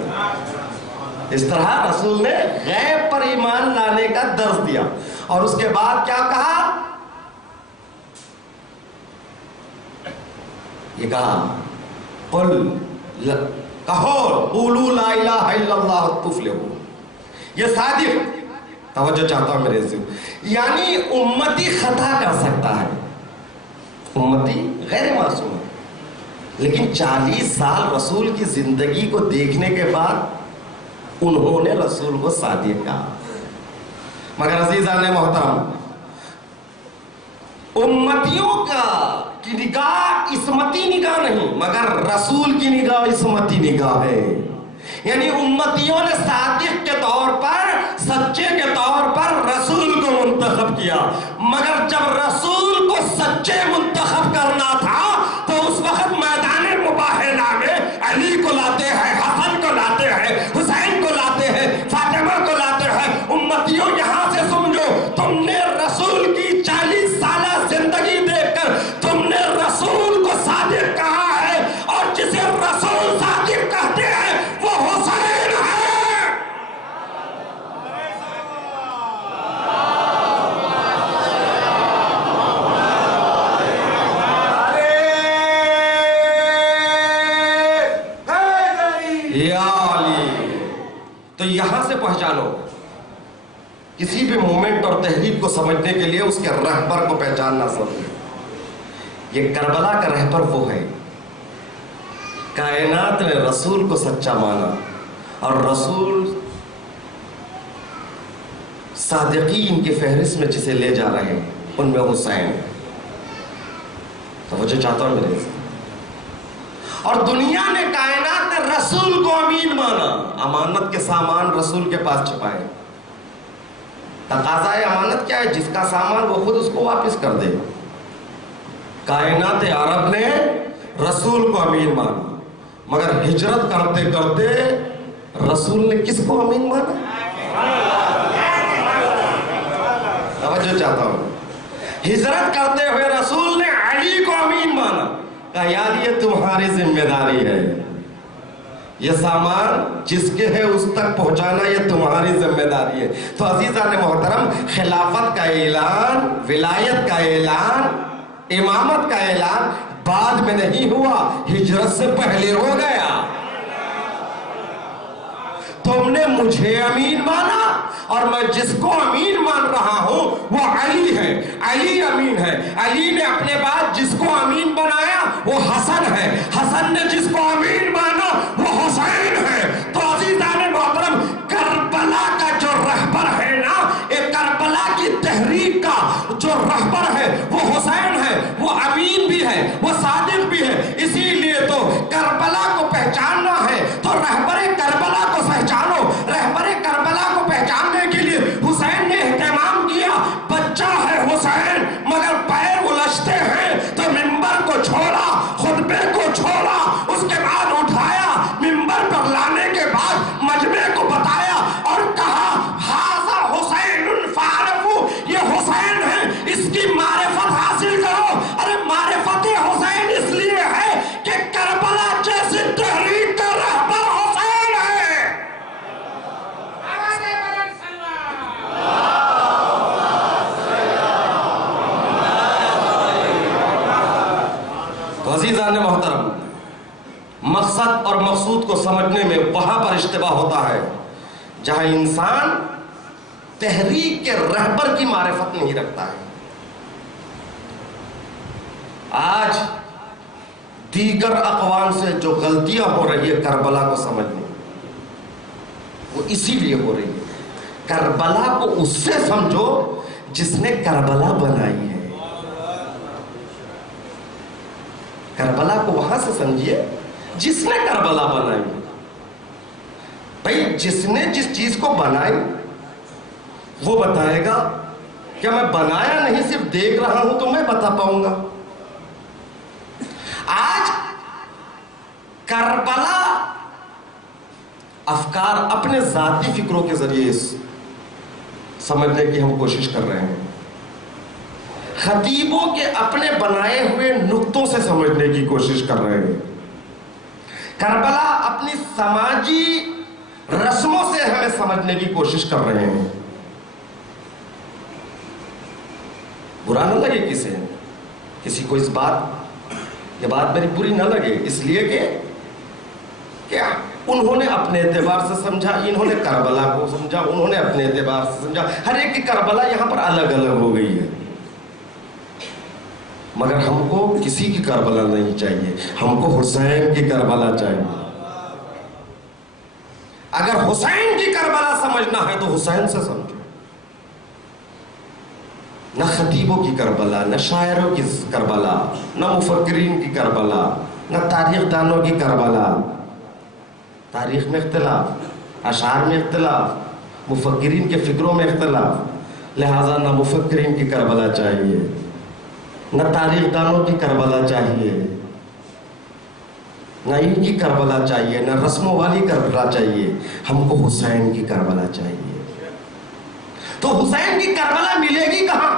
اس طرح رسول نے غیب پر ایمان لانے کا درس دیا, اور اس کے بعد کیا کہا؟ یہ کہا کہو قولوا لا الہ الا اللہ تفلحوا. یہ صادق, توجہ چاہتا ہوں میرے سے, یعنی امتی خطا کر سکتا ہے, امتی غیر معصوم ہے, لیکن 40 سال رسول کی زندگی کو دیکھنے کے بعد انہوں نے رسول کو صادق کہا. مگر عزیزان محترم, امتیوں کی نگاہ عصمتی نگاہ نہیں مگر رسول کی نگاہ عصمتی نگاہ ہے. یعنی امتیوں نے صادق کے طور پر, سچے کے طور پر رسول کو منتخب کیا, مگر جب رسول کو سچے منتخب کرنا تھا تو اس وقت میدان مباہلہ میں علی کو لاتے ہیں, حسن کو لاتے ہیں, حسین کو لاتے ہیں, فاطمہ کو لاتے ہیں. امتیوں یہاں سے سمجھو, تم نے رسول کی 40 سالہ زندگی دیکھ کر تم نے رسول کو صادق کہا ہے, اور جسے رسول صادق کہتے ہیں وہ حسین ہے. یا علی. تو یہاں سے پہچانو, کسی بھی مومنٹ اور تحریک کو سمجھنے کے لیے اس کے رہبر کو پہچاننا ضروری ہے. یہ کربلا کا رہبر وہ ہے, کائنات نے رسول کو سچا مانا, اور رسول صادقین کی فہرست میں جسے لے جا رہے ہیں ان میں حسین. توجہ چاہتا ہوں میرے سے. اور دنیا نے, کائنات نے رسول کو امین مانا, امانت کے سامان رسول کے پاس چھپائے. تقاضائے امانت کیا ہے؟ جس کا سامان وہ خود اس کو واپس کر دے. کائنات عرب نے رسول کو امین مانا, مگر ہجرت کرتے کرتے رسول نے کس کو امین مانا؟ توجہ چاہتا ہوں. ہجرت کرتے ہوئے رسول نے علی کو امین مانا, کہا یار یہ تمہاری ذمہ داری ہے, یہ سامان جس کے ہے اس تک پہنچانا یہ تمہاری ذمہ داری ہے. تو عزیزان محترم، خلافت کا اعلان، ولایت کا اعلان، امامت کا اعلان بعد میں نہیں ہوا، ہجرت سے پہلے ہو گیا. تم نے مجھے امین مانا اور میں جس کو امین مان رہا ہوں وہ علی ہے، علی امین ہے. علی نے اپنے بعد جس کو امین بنایا وہ حسن ہے، حسن نے جس کو امین مانا وہ حسین ہے. تو عزیزان محترم، کربلا کا جو رہبر ہے نا، ایک کربلا کی تحریک کا جو رہبر ہے وہ حسین ہے، وہ امین بھی ہے، وہ صادق بھی ہے. اسی لیے تو کربلا کو پہچاننا ہے تو رہبر کربلا کو پہچانو. رہبر کربلا کو پہچاننے کے لیے حسین نے اہتمام کیا. بچہ ہے حسین مگر پیر الجھتے ہیں تو منبر کو چھوڑا، خطبے کو چھوڑا، اس کے بعد اٹھایا، منبر پر لانے کے بعد مجمع کو بتایا اور کہا ھذا حسین فاعرفوا، یہ حسین ہے، اس کی معرفت حاصل کرو. ارے معرفت حسین اس لیے ہے کہ کربلا جیسی تحریک کا رہبر حسین ہے. تو عزیزان محترم، مقصد اور مقصود کو سمجھنے میں وہاں پر اشتباہ ہوتا ہے جہاں انسان تحریک کے رہبر کی معرفت نہیں رکھتا ہے. آج دیگر اقوام سے جو غلطیاں ہو رہی ہے کربلا کو سمجھنے، وہ اسی لیے ہو رہی ہے. کربلا کو اس سے سمجھو جس نے کربلا بنائی ہے. کربلا کو وہاں سے سمجھیے جس نے کربلا بنائی. بھائی جس نے جس چیز کو بنائی وہ بتائے گا. کیا میں بنایا نہیں صرف دیکھ رہا ہوں تو میں بتا پاؤں گا؟ آج کربلا افکار اپنے ذاتی فکروں کے ذریعے سمجھنے کی ہم کوشش کر رہے ہیں. خطیبوں کے اپنے بنائے ہوئے نقطوں سے سمجھنے کی کوشش کر رہے ہیں. کربلا اپنی سماجی رسموں سے ہمیں سمجھنے کی کوشش کر رہے ہیں. برا نہ لگے کسی کو اس یہ بات میری بری نہ لگے، اس لیے کہ انہوں نے اپنے اعتبار سے سمجھا، انہوں نے کربلا کو سمجھا، انہوں نے اپنے اعتبار سے سمجھا. ہر ایک کی کربلا یہاں پر الگ الگ ہو گئی ہے. مگر ہم کو کسی کی کربلا نہیں چاہیے، ہم کو حسین کی کربلا چاہیے. اگر حسین کی کربلا سمجھنا ہے تو حسین سے سمجھو. نہ خطیبوں کی کربلا، نہ شاعروں کی کربلا، نہ مفکرین کی کربلا، نہ تاریخ دانوں کی کربلا. تاریخ میں اختلاف، اشعار میں اختلاف، مفکرین کے فکروں میں اختلاف. لہذا نہ مفکرین کی کربلا چاہیے، نہ تاریخ دانوں کی کربلا چاہیے، نہ ان کی کربلا چاہیے، نہ رسموں والی کربلا چاہیے. ہم کو حسین کی کربلا چاہیے. تو حسین کی کربلا ملے گی کہاں؟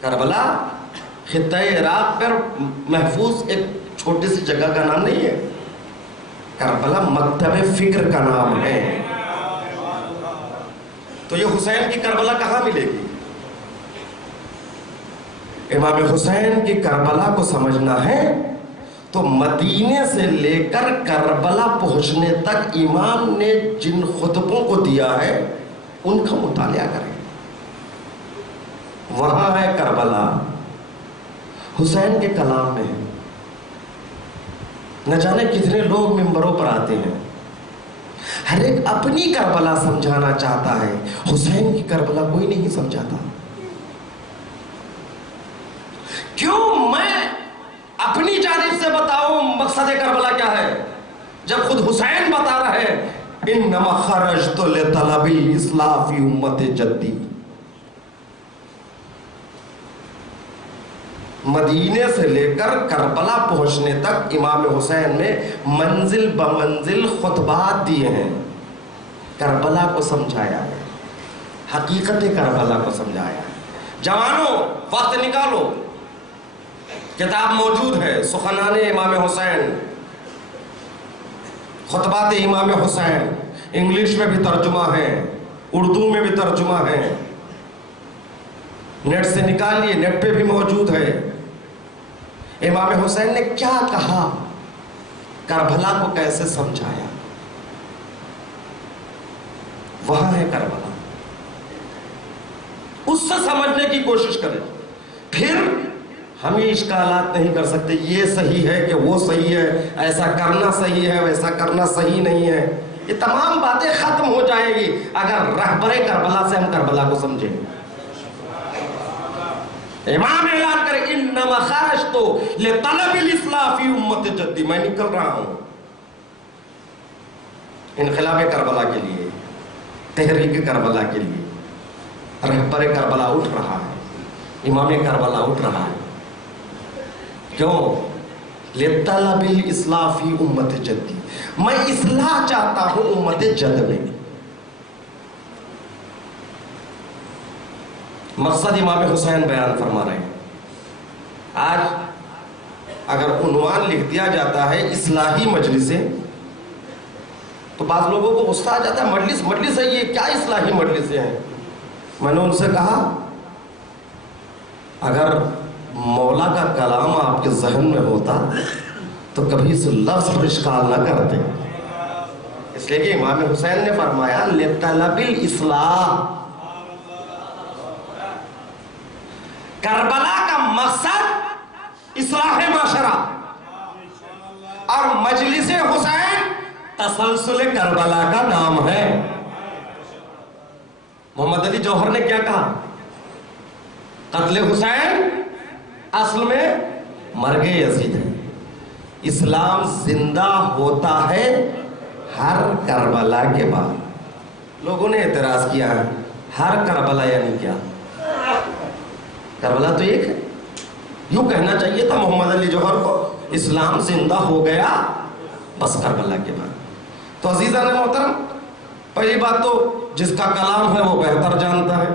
کربلا خطۂ عراق پر محفوظ ایک چھوٹی سی جگہ کا نام نہیں ہے. کربلا مکتب فکر کا نام ہے. تو یہ حسین کی کربلا کہاں ملے گی؟ امام حسین کی کربلا کو سمجھنا ہے تو مدینے سے لے کر کربلا پہنچنے تک امام نے جن خطبوں کو دیا ہے ان کا مطالعہ کریں. وہاں ہے کربلا، حسین کے کلام میں. نہ جانے کتنے لوگ منبروں پر آتے ہیں، ہر ایک اپنی کربلا سمجھانا چاہتا ہے، حسین کی کربلا کوئی نہیں سمجھاتا. کیوں میں اپنی جانب سے بتاؤں مقصد کربلا کیا ہے جب خود حسین بتا رہے انما خرجت لطلب الاصلاح فی امت جدی. مدینے سے لے کر کربلا پہنچنے تک امام حسین نے منزل بمنزل خطبات دیے ہیں، کربلا کو سمجھایا ہے، حقیقت کربلا کو سمجھایا ہے. جوانوں وقت نکالو، کتاب موجود ہے سخنان امام حسین، خطبات امام حسین انگلش میں بھی ترجمہ ہیں، اردو میں بھی ترجمہ ہیں، نیٹ سے نکالیے، نیٹ پہ بھی موجود ہے۔ امام حسین نے کیا کہا، کربلا کو کیسے سمجھایا، وہاں ہے کربلا، اس سے سمجھنے کی کوشش کریں۔ پھر ہم یہ اشکالات نہیں کر سکتے یہ صحیح ہے کہ وہ صحیح ہے، ایسا کرنا صحیح ہے ویسا کرنا صحیح نہیں ہے، یہ تمام باتیں ختم ہو جائیں گی اگر رہبر کربلا سے ہم کربلا کو سمجھیں۔ امام اعلان کرے انما خرجت لطلب الاصلاح فی امت جدی، میں نکل رہا ہوں انقلاب کربلا کے لیے، تحریک کربلا کے لیے۔ رہبر کربلا اٹھ رہا ہے، امام کربلا اٹھ رہا ہے، کیوں؟ لطلب الاصلاح فی امت جدی، میں اصلاح چاہتا ہوں امت جد میں۔ مقصد امام حسین بیان فرما رہے ہیں۔ آج اگر عنوان لکھ دیا جاتا ہے اصلاحی مجلسیں تو بعض لوگوں کو غصہ آ جاتا ہے، مجلس ہے یہ، کیا اصلاحی مجلسیں ہیں؟ میں نے ان سے کہا اگر مولا کا کلام آپ کے ذہن میں ہوتا تو کبھی اس لفظ پر اشکال نہ کرتے، اس لیے کہ امام حسین نے فرمایا لطلب الاصلاح، کربلا کا مقصد اصلاح معاشرہ، اور مجلس حسین تسلسل کربلا کا نام ہے۔ محمد علی جوہر نے کیا کہا؟ قتل حسین اصل میں مرگ یزید ہے، اسلام زندہ ہوتا ہے ہر کربلا کے بعد۔ لوگوں نے اعتراض کیا ہے ہر کربلا یعنی کیا؟ کربلا تو ایک ہے، یوں کہنا چاہیے تھا محمد علی جوہر کو اسلام زندہ ہو گیا بس کربلا کے بعد۔ تو عزیزان محترم، پہلی بات تو جس کا کلام ہے وہ بہتر جانتا ہے،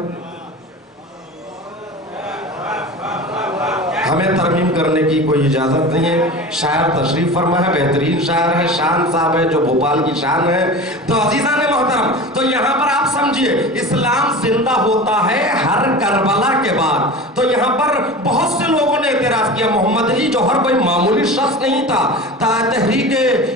ہمیں ترمیم کرنے کی کوئی اجازت نہیں ہے۔ شاعر تشریف فرما ہے، بہترین شاعر ہے، شان صاحب ہے جو بھوپال کی شان ہے۔ تو عزیزان محترم، تو یہاں پر آپ سمجھیے اسلام زندہ ہوتا ہے ہر کربلا کے بعد۔ تو یہاں پر بہت سے لوگوں نے اعتراض کیا محمد علی جوہر کوئی معمولی شخص نہیں تھا، تحریک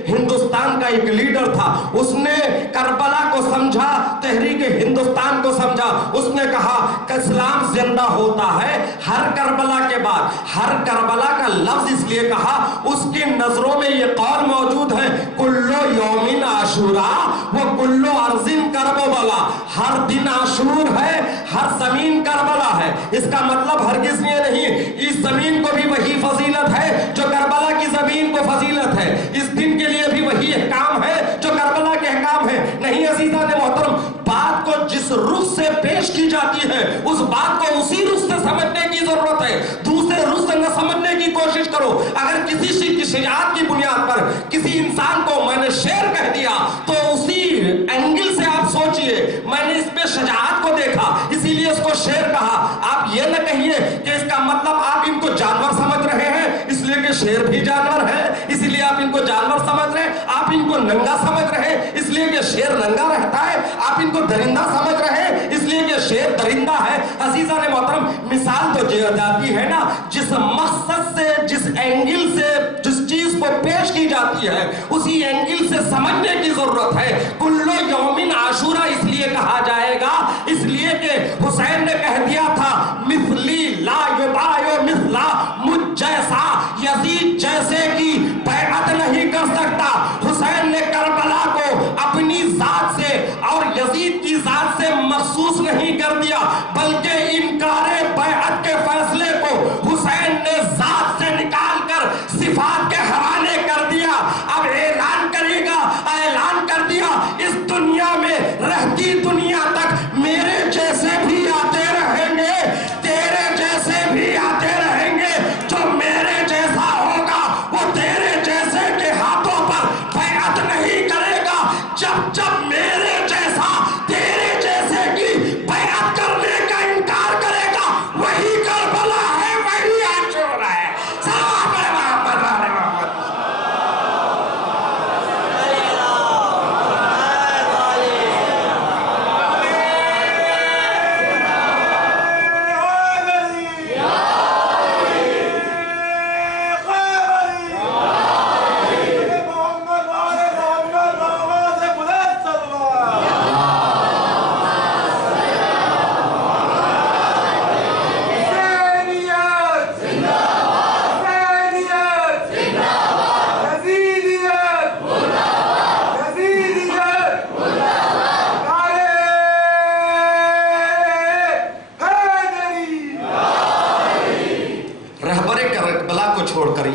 ہندوستان کا ایک لیڈر تھا، اس نے کربلا کو سمجھا، تحریک ہندوستان کو سمجھا، اس نے کہا کہ اسلام زندہ ہوتا ہے ہر کربلا کے بعد۔ ہر کربلا کا لفظ اس لیے کہا، اس کی نظروں میں یہ قول موجود ہے کلو یومن عاشورا و کلو ارضن کربلا، ہر دن عاشور ہے، ہر زمین کربلا ہے۔ اس کا مطلب ہرگز یہ نہیں اس زمین کو بھی وہی فضیلت ہے جو کربلا کی زمین کو فضیلت ہے، اس دن کے لیے بھی وہی احکام ہے جو کربلا کے احکام ہے، نہیں عزیزان محترم۔ بات کو جس رخ سے پیش کی جاتی ہے اس بات کو اسی رخ سے سمجھنے کی ضرورت ہے، دوسرے رخ سے نہ سمجھنے کی کوشش کرو۔ اگر کسی کی شجاعت کی بنیاد پر کسی انسان کو میں نے شیر کہہ دیا تو اسی اینگل سے آپ سوچئے میں نے اس پہ شجاعت کو دیکھا اسی لیے اس کو شیر کہا۔ آپ یہ نہ کہیے کہ اس کا مطلب آپ ان کو جانور سمجھ رہے ہیں اس لیے کہ شیر بھی جانور ہے، اسی لیے آپ ان کو جانور سمجھ رہے ہیں، آپ ان کو ننگا سمجھ رہے ہیں اس لیے کہ شیر ننگا رہتا ہے، آپ ان کو درندہ سمجھ رہے ہیں اس لیے کہ شیر درندہ ہے۔ عزیزان محترم، مثال تو جاتی ہے نا جس مقصد سے، جس اینگل سے جس چیز کو پیش کی جاتی ہے اسی اینگل سے سمجھنے کی ضرورت ہے۔ کلو یومن عاشورا اس لیے کہا جائے گا اس لیے کہ حسین نے کہہ دیا تھا مثلی لا یبایع مثلا، مجھ جیسا یزید جیسے کی بیعت نہیں کر سکتا۔ حسین نے کربلا کو اپنی ذات سے اور یزید کی ذات سے مخصوص نہیں کر دیا بلکہ انکار بیعت کے فیصلے کو حسین نے ذات سے نکال کر صفات کے حوالے کر دیا۔ اب اعلان کرے گا، اعلان کر دیا اس دنیا میں رہتی دنیا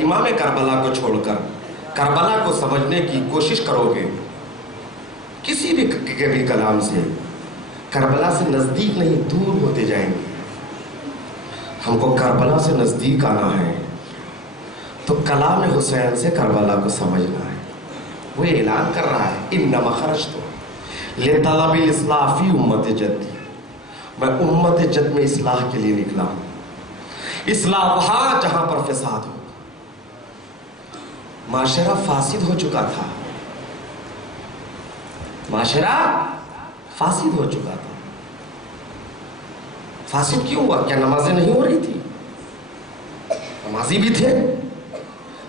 امام کربلا کو چھوڑ کر کربلا کو سمجھنے کی کوشش کرو گے کسی بھی کلام سے، کربلا سے نزدیک نہیں دور ہوتے جائیں گے۔ ہم کو کربلا سے نزدیک آنا ہے تو کلام حسین سے کربلا کو سمجھنا ہے۔ وہ اعلان کر رہا ہے انما خرجت لطلب الاصلاح فی امت جدی، میں امت جد میں اصلاح کے لیے نکلا ہوں۔ اصلاح وہاں جہاں پر فساد ہو، معاشرہ فاسد ہو چکا تھا، معاشرہ فاسد ہو چکا تھا۔ فاسد کیوں ہوا؟ کیا نمازیں نہیں ہو رہی تھی؟ نمازی بھی تھے۔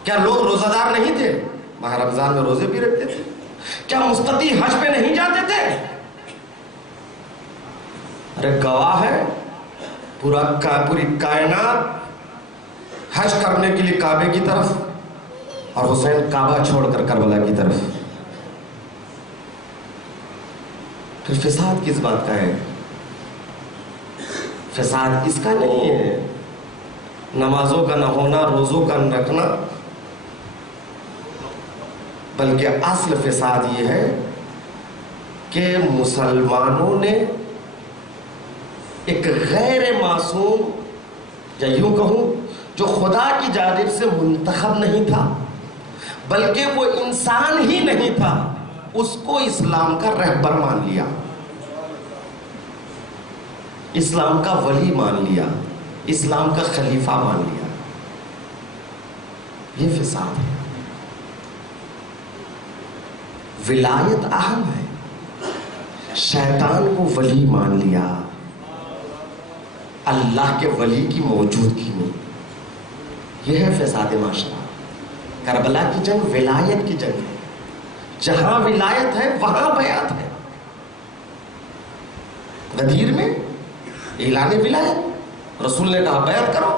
کیا لوگ روزہ دار نہیں تھے؟ ماہ رمضان میں روزے بھی رکھتے تھے۔ کیا مستطیع حج پہ نہیں جاتے تھے؟ ارے گواہ ہے پوری کائنات حج کرنے کے لیے کعبے کی طرف، اور حسین کعبہ چھوڑ کر کربلا کی طرف۔ پھر فساد کس بات کا ہے؟ فساد اس کا نہیں ہے نمازوں کا نہ ہونا، روزوں کا نہ رکھنا، بلکہ اصل فساد یہ ہے کہ مسلمانوں نے ایک غیر معصوم، یا یوں کہوں جو خدا کی جانب سے منتخب نہیں تھا بلکہ وہ انسان ہی نہیں تھا، اس کو اسلام کا رہبر مان لیا، اسلام کا ولی مان لیا، اسلام کا خلیفہ مان لیا۔ یہ فساد ہے۔ ولایت اہم ہے، شیطان کو ولی مان لیا اللہ کے ولی کی موجودگی میں۔ یہ ہے فساد معاشرہ۔ کربلا کی جنگ ولایت کی جنگ ہے۔ جہاں ولایت ہے وہاں بیعت ہے۔ غدیر میں اعلان ولایت، رسول نے کہا بیعت کرو۔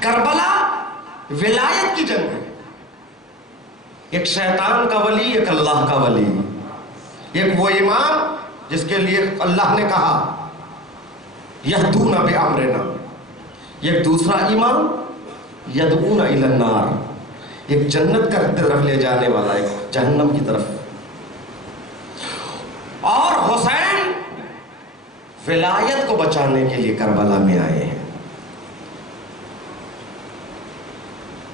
کربلا ولایت کی جنگ ہے۔ ایک شیطان کا ولی، ایک اللہ کا ولی، ایک وہ امام جس کے لیے اللہ نے کہا یہدون بامرنا، ایک دوسرا امام یدعون الی النار، ایک جنت کا طرف لے جانے والا، ایک جہنم کی طرف۔ اور حسین ولایت کو بچانے کے لیے کربلا میں آئے ہیں۔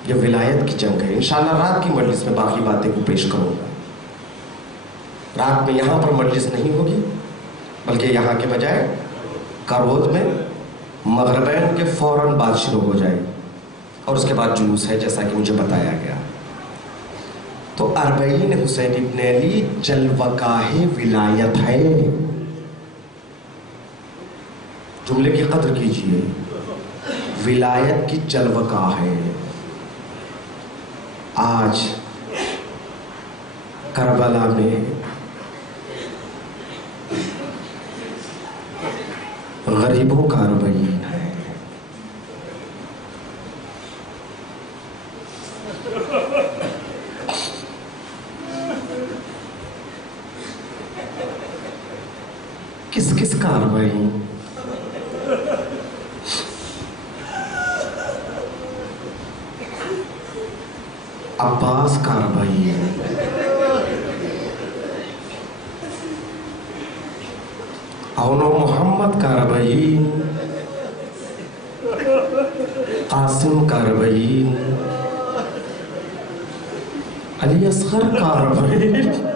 یہ ولایت کی جنگ ہے۔ انشاءاللہ رات کی مجلس میں باقی باتیں کو پیش کروں گا۔ رات میں یہاں پر مجلس نہیں ہوگی، بلکہ یہاں کے بجائے کارود میں مغربین کے فوراً بعد شروع ہو جائے، اور اس کے بعد جلوس ہے جیسا کہ مجھے بتایا گیا۔ تو اربعین حسین ابن علی جلوگاہ ولایت ہے۔ جملے کی قدر کیجئے، ولایت کی جلوگاہ ہے۔ آج کربلا میں غریبوں کا اربعین ہے۔ کس کس کا اربعین؟ عباس کا اربعین، اون محمد کا اربعین، قاسم کا اربعین، علی اصغر کا اربعین،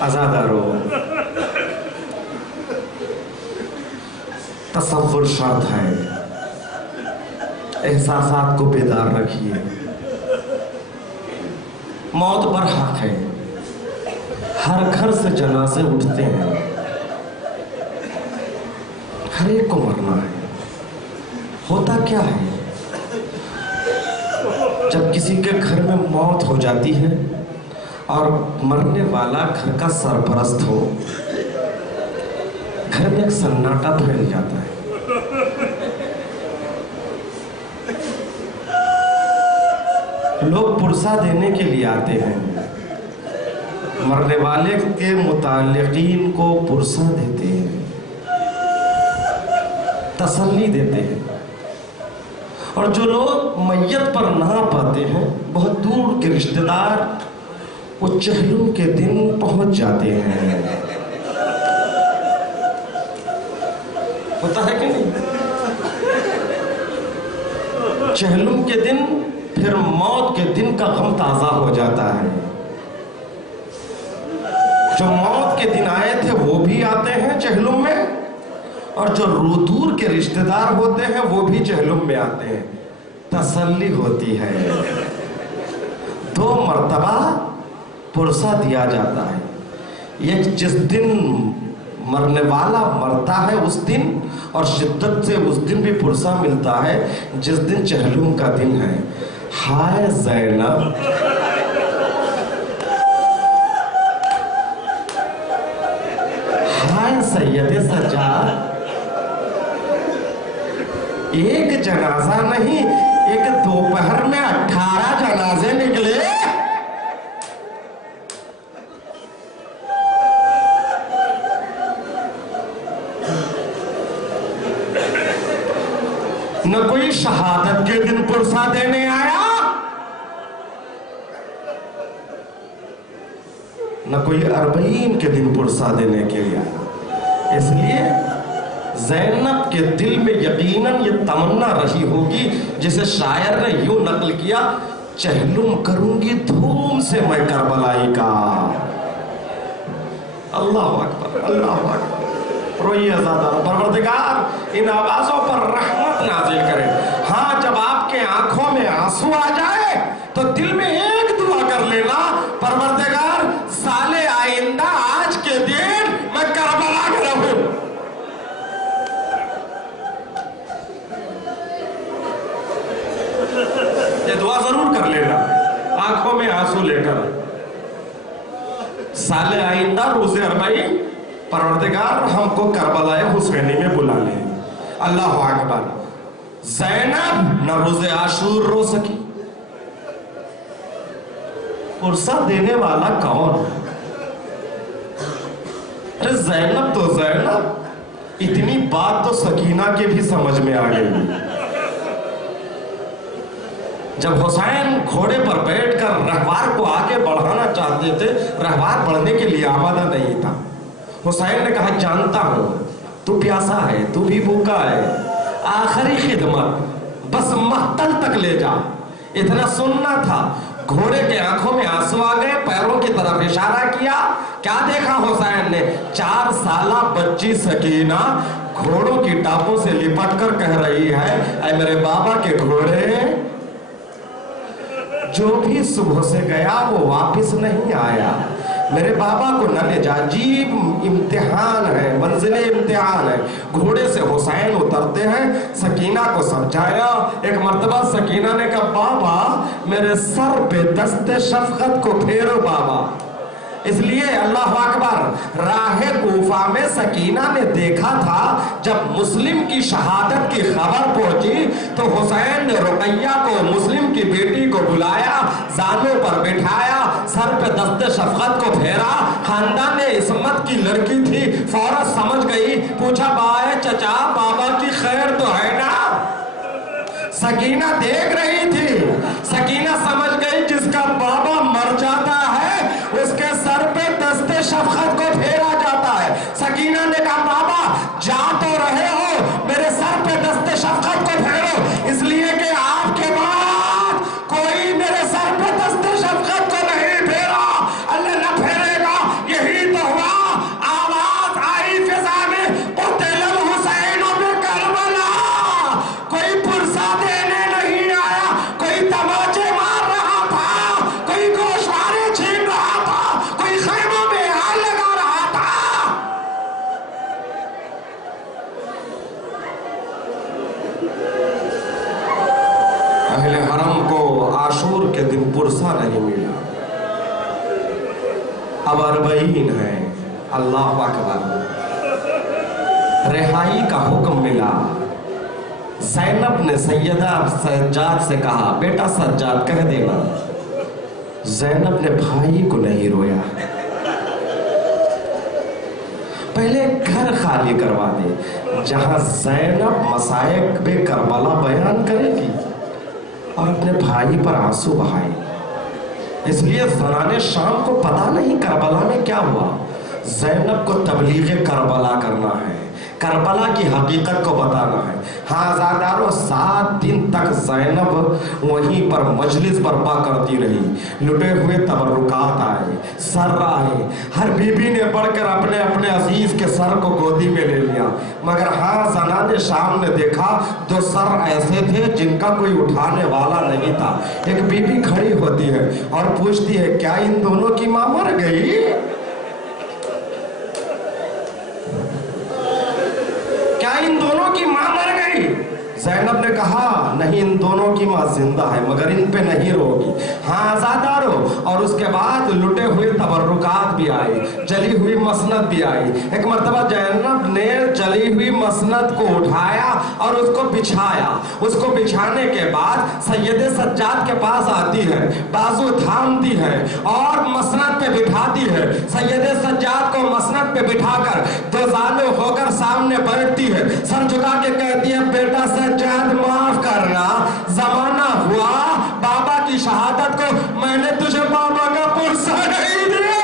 آزادارو تصور شرط ہے، احساسات کو بیدار رکھیے۔ موت پر حق ہے، ہر گھر سے جنازے اٹھتے ہیں، ہر ایک کو مرنا ہے۔ ہوتا کیا ہے جب کسی کے گھر میں موت ہو جاتی ہے اور مرنے والا گھر کا سرپرست ہو، گھر میں ایک سناٹا پھیل جاتا ہے۔ لوگ پرسہ دینے کے لیے آتے ہیں، مرنے والے کے متعلقین کو پرسہ دیتے ہیں، تسلی دیتے ہیں، اور جو لوگ میت پر نہ پاتے ہیں، بہت دور کے رشتہ دار، وہ چہلم کے دن پہنچ جاتے ہیں۔ ہوتا ہے کہ نہیں؟ چہلم کے دن پھر موت کے دن کا غم تازہ ہو جاتا ہے۔ جو موت کے دن آئے تھے وہ بھی آتے ہیں چہلم میں، اور جو دور کے رشتہ دار ہوتے ہیں وہ بھی چہلم میں آتے ہیں۔ تسلی ہوتی ہے۔ 2 مرتبہ پرسہ دیا جاتا ہے، ایک جس دن مرنے والا مرتا ہے اس دن، اور شدت سے اس دن بھی پرسہ ملتا ہے جس دن چہلم کا دن ہے۔ ہائے زینب، ہائے سید سجاد، ایک جنازہ نہیں، ایک دوپہر میں 18 جنازے نکلے۔ نہ کوئی شہادت کے دن پرسہ دینے آیا، نہ کوئی 40 کے دن پرسہ دینے کے لیے آیا۔ اس لیے زینب کے دل میں یقیناً یہ تمنا رہی ہوگی جسے شاعر نے یوں نقل کیا، چہلم کروں گی دھوم سے میں کربلائی کا۔ اللہ اکبر، اللہ اکبر۔ روئیے زیادہ، پروردگار ان آوازوں پر رحمت نازل کرے۔ ہاں، جب آپ کے آنکھوں میں آنسو آ جائے تو دل میں ایک دعا کر لینا، پروردگار سال آئندہ آج کے دن میں کربلا میں رہوں۔ یہ دعا ضرور کر لینا آنکھوں میں آنسو لے کر، سال آئندہ روز 40 پروردگار ہم کو کربلا حسینی میں بلا لے۔ اللہ اکبر۔ زینب نہ روز عاشور رو سکی۔ پرسہ دینے والا کون؟ ارے زینب تو زینب، اتنی بات تو سکینہ کے بھی سمجھ میں آ گئی۔ جب حسین گھوڑے پر بیٹھ کر رہوار کو آگے بڑھانا چاہتے تھے، رہوار بڑھنے کے لیے آمادہ نہیں تھا، حسین نے کہا جانتا ہوں تو پیاسا ہے، تو بھی بھوکا ہے، آخری خدمت بس مقتل تک لے جا، اتنا سننا تھا۔ گھوڑے کے آنکھوں میں آنسو آ گئے، پیروں کی طرف اشارہ کیا۔ کیا دیکھا حسین نے؟ 4 سالہ بچی سکینہ گھوڑوں کی ٹاپوں سے لپٹ کر کہہ رہی ہے، اے میرے بابا کے گھوڑے، جو بھی صبح سے گیا وہ واپس نہیں آیا، میرے بابا کو نہ لے جا۔ عجیب امتحان ہے، منزل امتحان ہے۔ گھوڑے سے حسین اترتے ہیں، سکینہ کو سمجھایا۔ ایک مرتبہ سکینہ نے کہا بابا میرے سر پہ دست شفقت کو پھیرو بابا۔ اس لیے اللہ اکبر، راہ کوفہ میں سکینہ نے دیکھا تھا جب مسلم کی شہادت کی خبر پہنچی تو حسین نے رقیہ کو، مسلم کی بیٹی کو بلایا، زانوں پر بٹھایا، سر پہ دست شفقت کو پھیرا۔ خاندان عصمت کی لڑکی تھی، فوراً سمجھ گئی، پوچھا بائے چچا بابا کی خیر تو ہے نا؟ سکینہ دیکھ رہی تھی، سکینہ سمجھ گئی جس کا بابا مر جاتا ہے اس کے سر پہ دست شفقت کو پھیرا جاتا ہے۔ سکینہ نے کہا بابا جا تو رہے ہو، میرے سر پہ دست شفقت کو پھیرو، اس لیے کہ آپ کے بعد کوئی میرے سر پہ دست شفقت کو نہیں پھیرا، اللہ نہ پھیرے گا۔ یہی تو ہوا، آواز آئی فضا میں، قتل الحسین بکربلا۔ کوئی پرسہ دینے نہیں آیا، کوئی تماچے مار رہا تھا، کوئی گوشوارے چھین رہا تھا، کوئی خیموں میں آگ لگا رہا تھا۔ اہل حرم کو عاشور کے دن پرسہ نہیں ملا، اب 40 ہے۔ اللہ اکبر۔ رہائی کا حکم ملا۔ زینب نے سیدہ سجاد سے کہا بیٹا سجاد کہہ دینا۔ زینب نے بھائی کو نہیں رویا، پہلے گھر خالی کروا دے جہاں زینب مصائب کربلا بیان کرے گی اور اپنے بھائی پر آنسو بہائے. اس لیے زنان شام کو پتا نہیں کربلا میں کیا ہوا. زینب کو تبلیغ کربلا کرنا ہے، کربلا کی حقیقت کو بتانا ہے. ہاں عزادارو 7 دن تک زینب وہیں پر مجلس برپا کرتی رہی. لٹے ہوئے تبرکات آئے، سر آئے، ہر بی بی نے بڑھ کر اپنے اپنے عزیز کے سر کو گودی میں لے لیا. مگر ہاں زنان شام نے دیکھا 2 سر ایسے تھے جن کا کوئی اٹھانے والا نہیں تھا. ایک بی بی کھڑی ہوتی ہے اور پوچھتی ہے کیا ان دونوں کی ماں مر گئی؟ کیا ان دونوں کی ماں مر گئی؟ زینب نے کہا نہیں، ان دونوں کی ماں زندہ ہے مگر ان پہ نہیں روگی. ہاں عزادارو، اور اس کے بعد لٹے ہوئے تبرکات بھی آئے، جلی ہوئی مسند بھی آئی. ایک مرتبہ زینب نے جلی ہوئی مسند کو اٹھایا اور اس کو بچھایا. اس کو بچھانے کے بعد سید سجاد کے پاس آتی ہے، بازو تھامتی ہے اور مسند پہ بٹھاتی ہے. سید سجاد کو مسند پہ بٹھا کر 2 زانو ہو کر سامنے بیٹھتی ہے، سر جھکا کے کہتی ہے بیٹا سجاد معاف کرنا، زمانہ ہوا بابا کی شہادت کو میں نے تجھے بابا کا پرسہ نہیں دیا.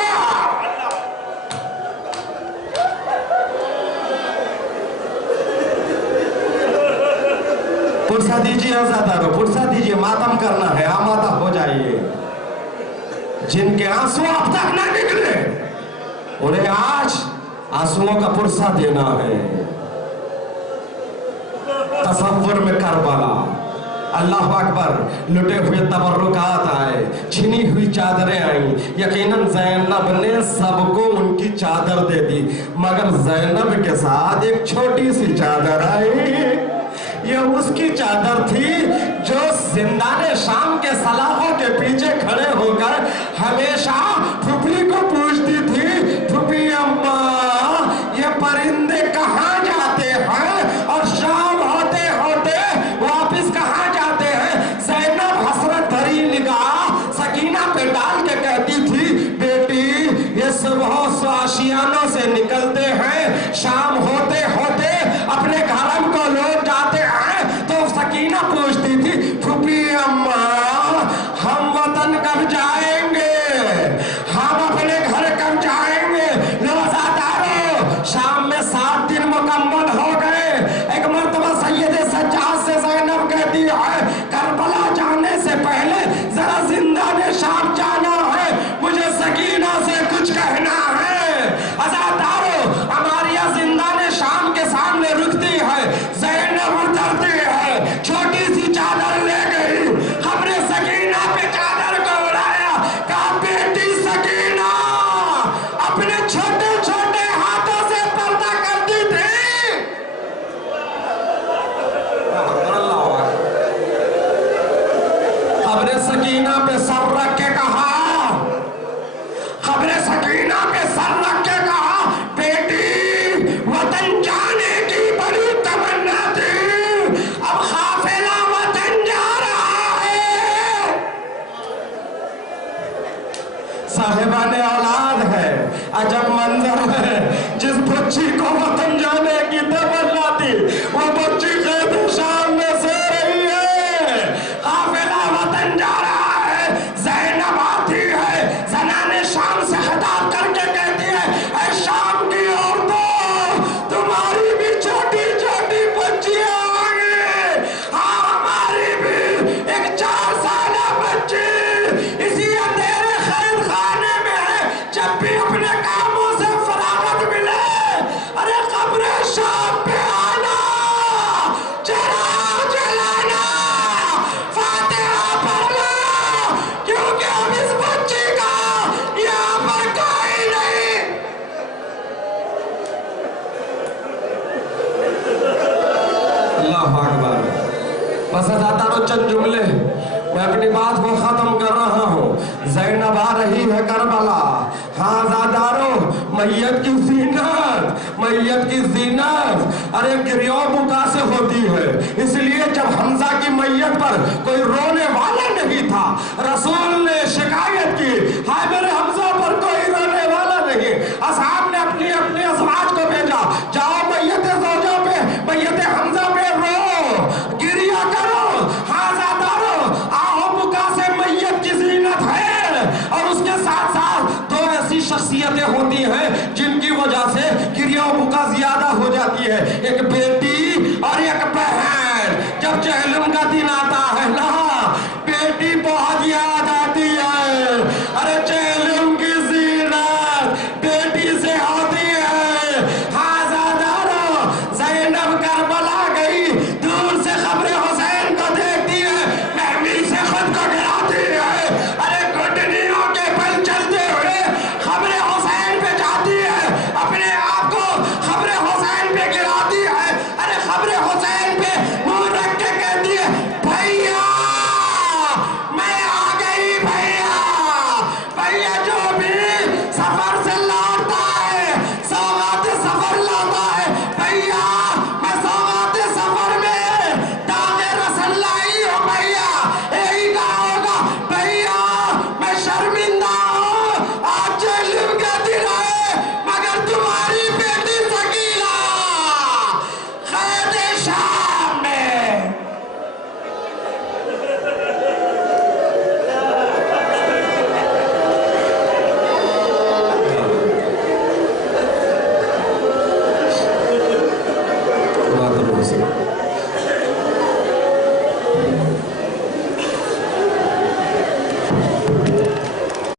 پرسہ دیجیے عزادارو، پرسہ دیجیے، ماتم کرنا ہے، آمادہ ہو جائیے. جن کے آنسو اب تک نہ نکلے انہیں آج آنسوؤں کا پرسہ دینا ہے. تصور میں کربلا، اللہ اکبر، لٹے ہوئے تبرکات آئے، چھنی ہوئی چادریں آئیں. یقیناً زینب نے سب کو ان کی چادر دے دی مگر زینب کے ساتھ ایک چھوٹی سی چادر آئی. یہ اس کی چادر تھی جو زندان شام کے سلاخوں کے پیچھے کھڑے ہو کر ہمیشہ پھپھی کو پوچھتی تھی پھپھی اماں یہ پرندے کہاں جاتے ہیں اور شام ہوتے ہوتے واپس کہاں جاتے ہیں. زینب حسرت بھری نگاہ سکینہ پہ ڈال کے کہتی تھی بیٹی یہ صبح آشیانوں سے نکلتے ہیں، شام ہوتے ہوتے اپنے گھرم کو لوٹ جاتے ہیں. تو سکینہ پوچھتی تھی پھپھی اماں ہم وطن کب جائیں گے، ہم اپنے گھر کب جائیں گے. عزادارو شام میں 7 دن مکمل ہو گئے. ایک مرتبہ سید سجاد سے زینب کہتی ہے کربلا جانے سے پہلے ذرا زندان شام جانا ہے، مجھے سکینہ سے کچھ کہنا ہے. عزادارو ہماریا زندان شام کے سامنے رکتی ہے، زینب اترتی ہے، چھوٹی سی چادر لے گئی، خبر سکینہ پہ چادر کو اڑایا، کہا بیٹی سکینہ اپنے چھوٹے چھوٹے ہاتھوں سے پردہ کرتی تھی. خبر سکینہ پہ سر رکھ کے کہا، خبر سکینہ پہ سر رکھ کے کہا بیٹی وطن جانے کی بڑی تمنا تھی، اب قافلہ وطن جا رہا ہے. صاحبان اولاد ہے، عجب منظر ہے. جس بچی کو وطن جانے کی تمنا تھی وہ بچی قید شام میں سو رہی ہے. قافلہ وطن جا رہا ہے. زینب آتی ہے، زنان شام سے خطاب کر کے کہتی ہے اے شام کی عورتوں تمہاری بھی چھوٹی چھوٹی بچیاں آ گئی. ہاں ہماری بھی ایک 4 سالہ بچی اسی اندھیرے خیر خانے میں ہے. جب بھی اپنے کاموں سے فراغت ملے ارے قبر شام پہ آنا، چراغ جلانا، فاتحہ پڑھنا، کیونکہ اب اس بچی کا یہاں پر کوئی نہیں. اللہ اکبر. بس عزادارو چند جملے میں اپنی بات کو ختم کر رہا ہوں. زینب آ رہی ہے کربلا. ہاں عزادارو میت کی زینت، میت کی زینت ارے گریو بکا سے ہوتی ہے. اس لیے جب حمزہ کی میت پر کوئی رونے والا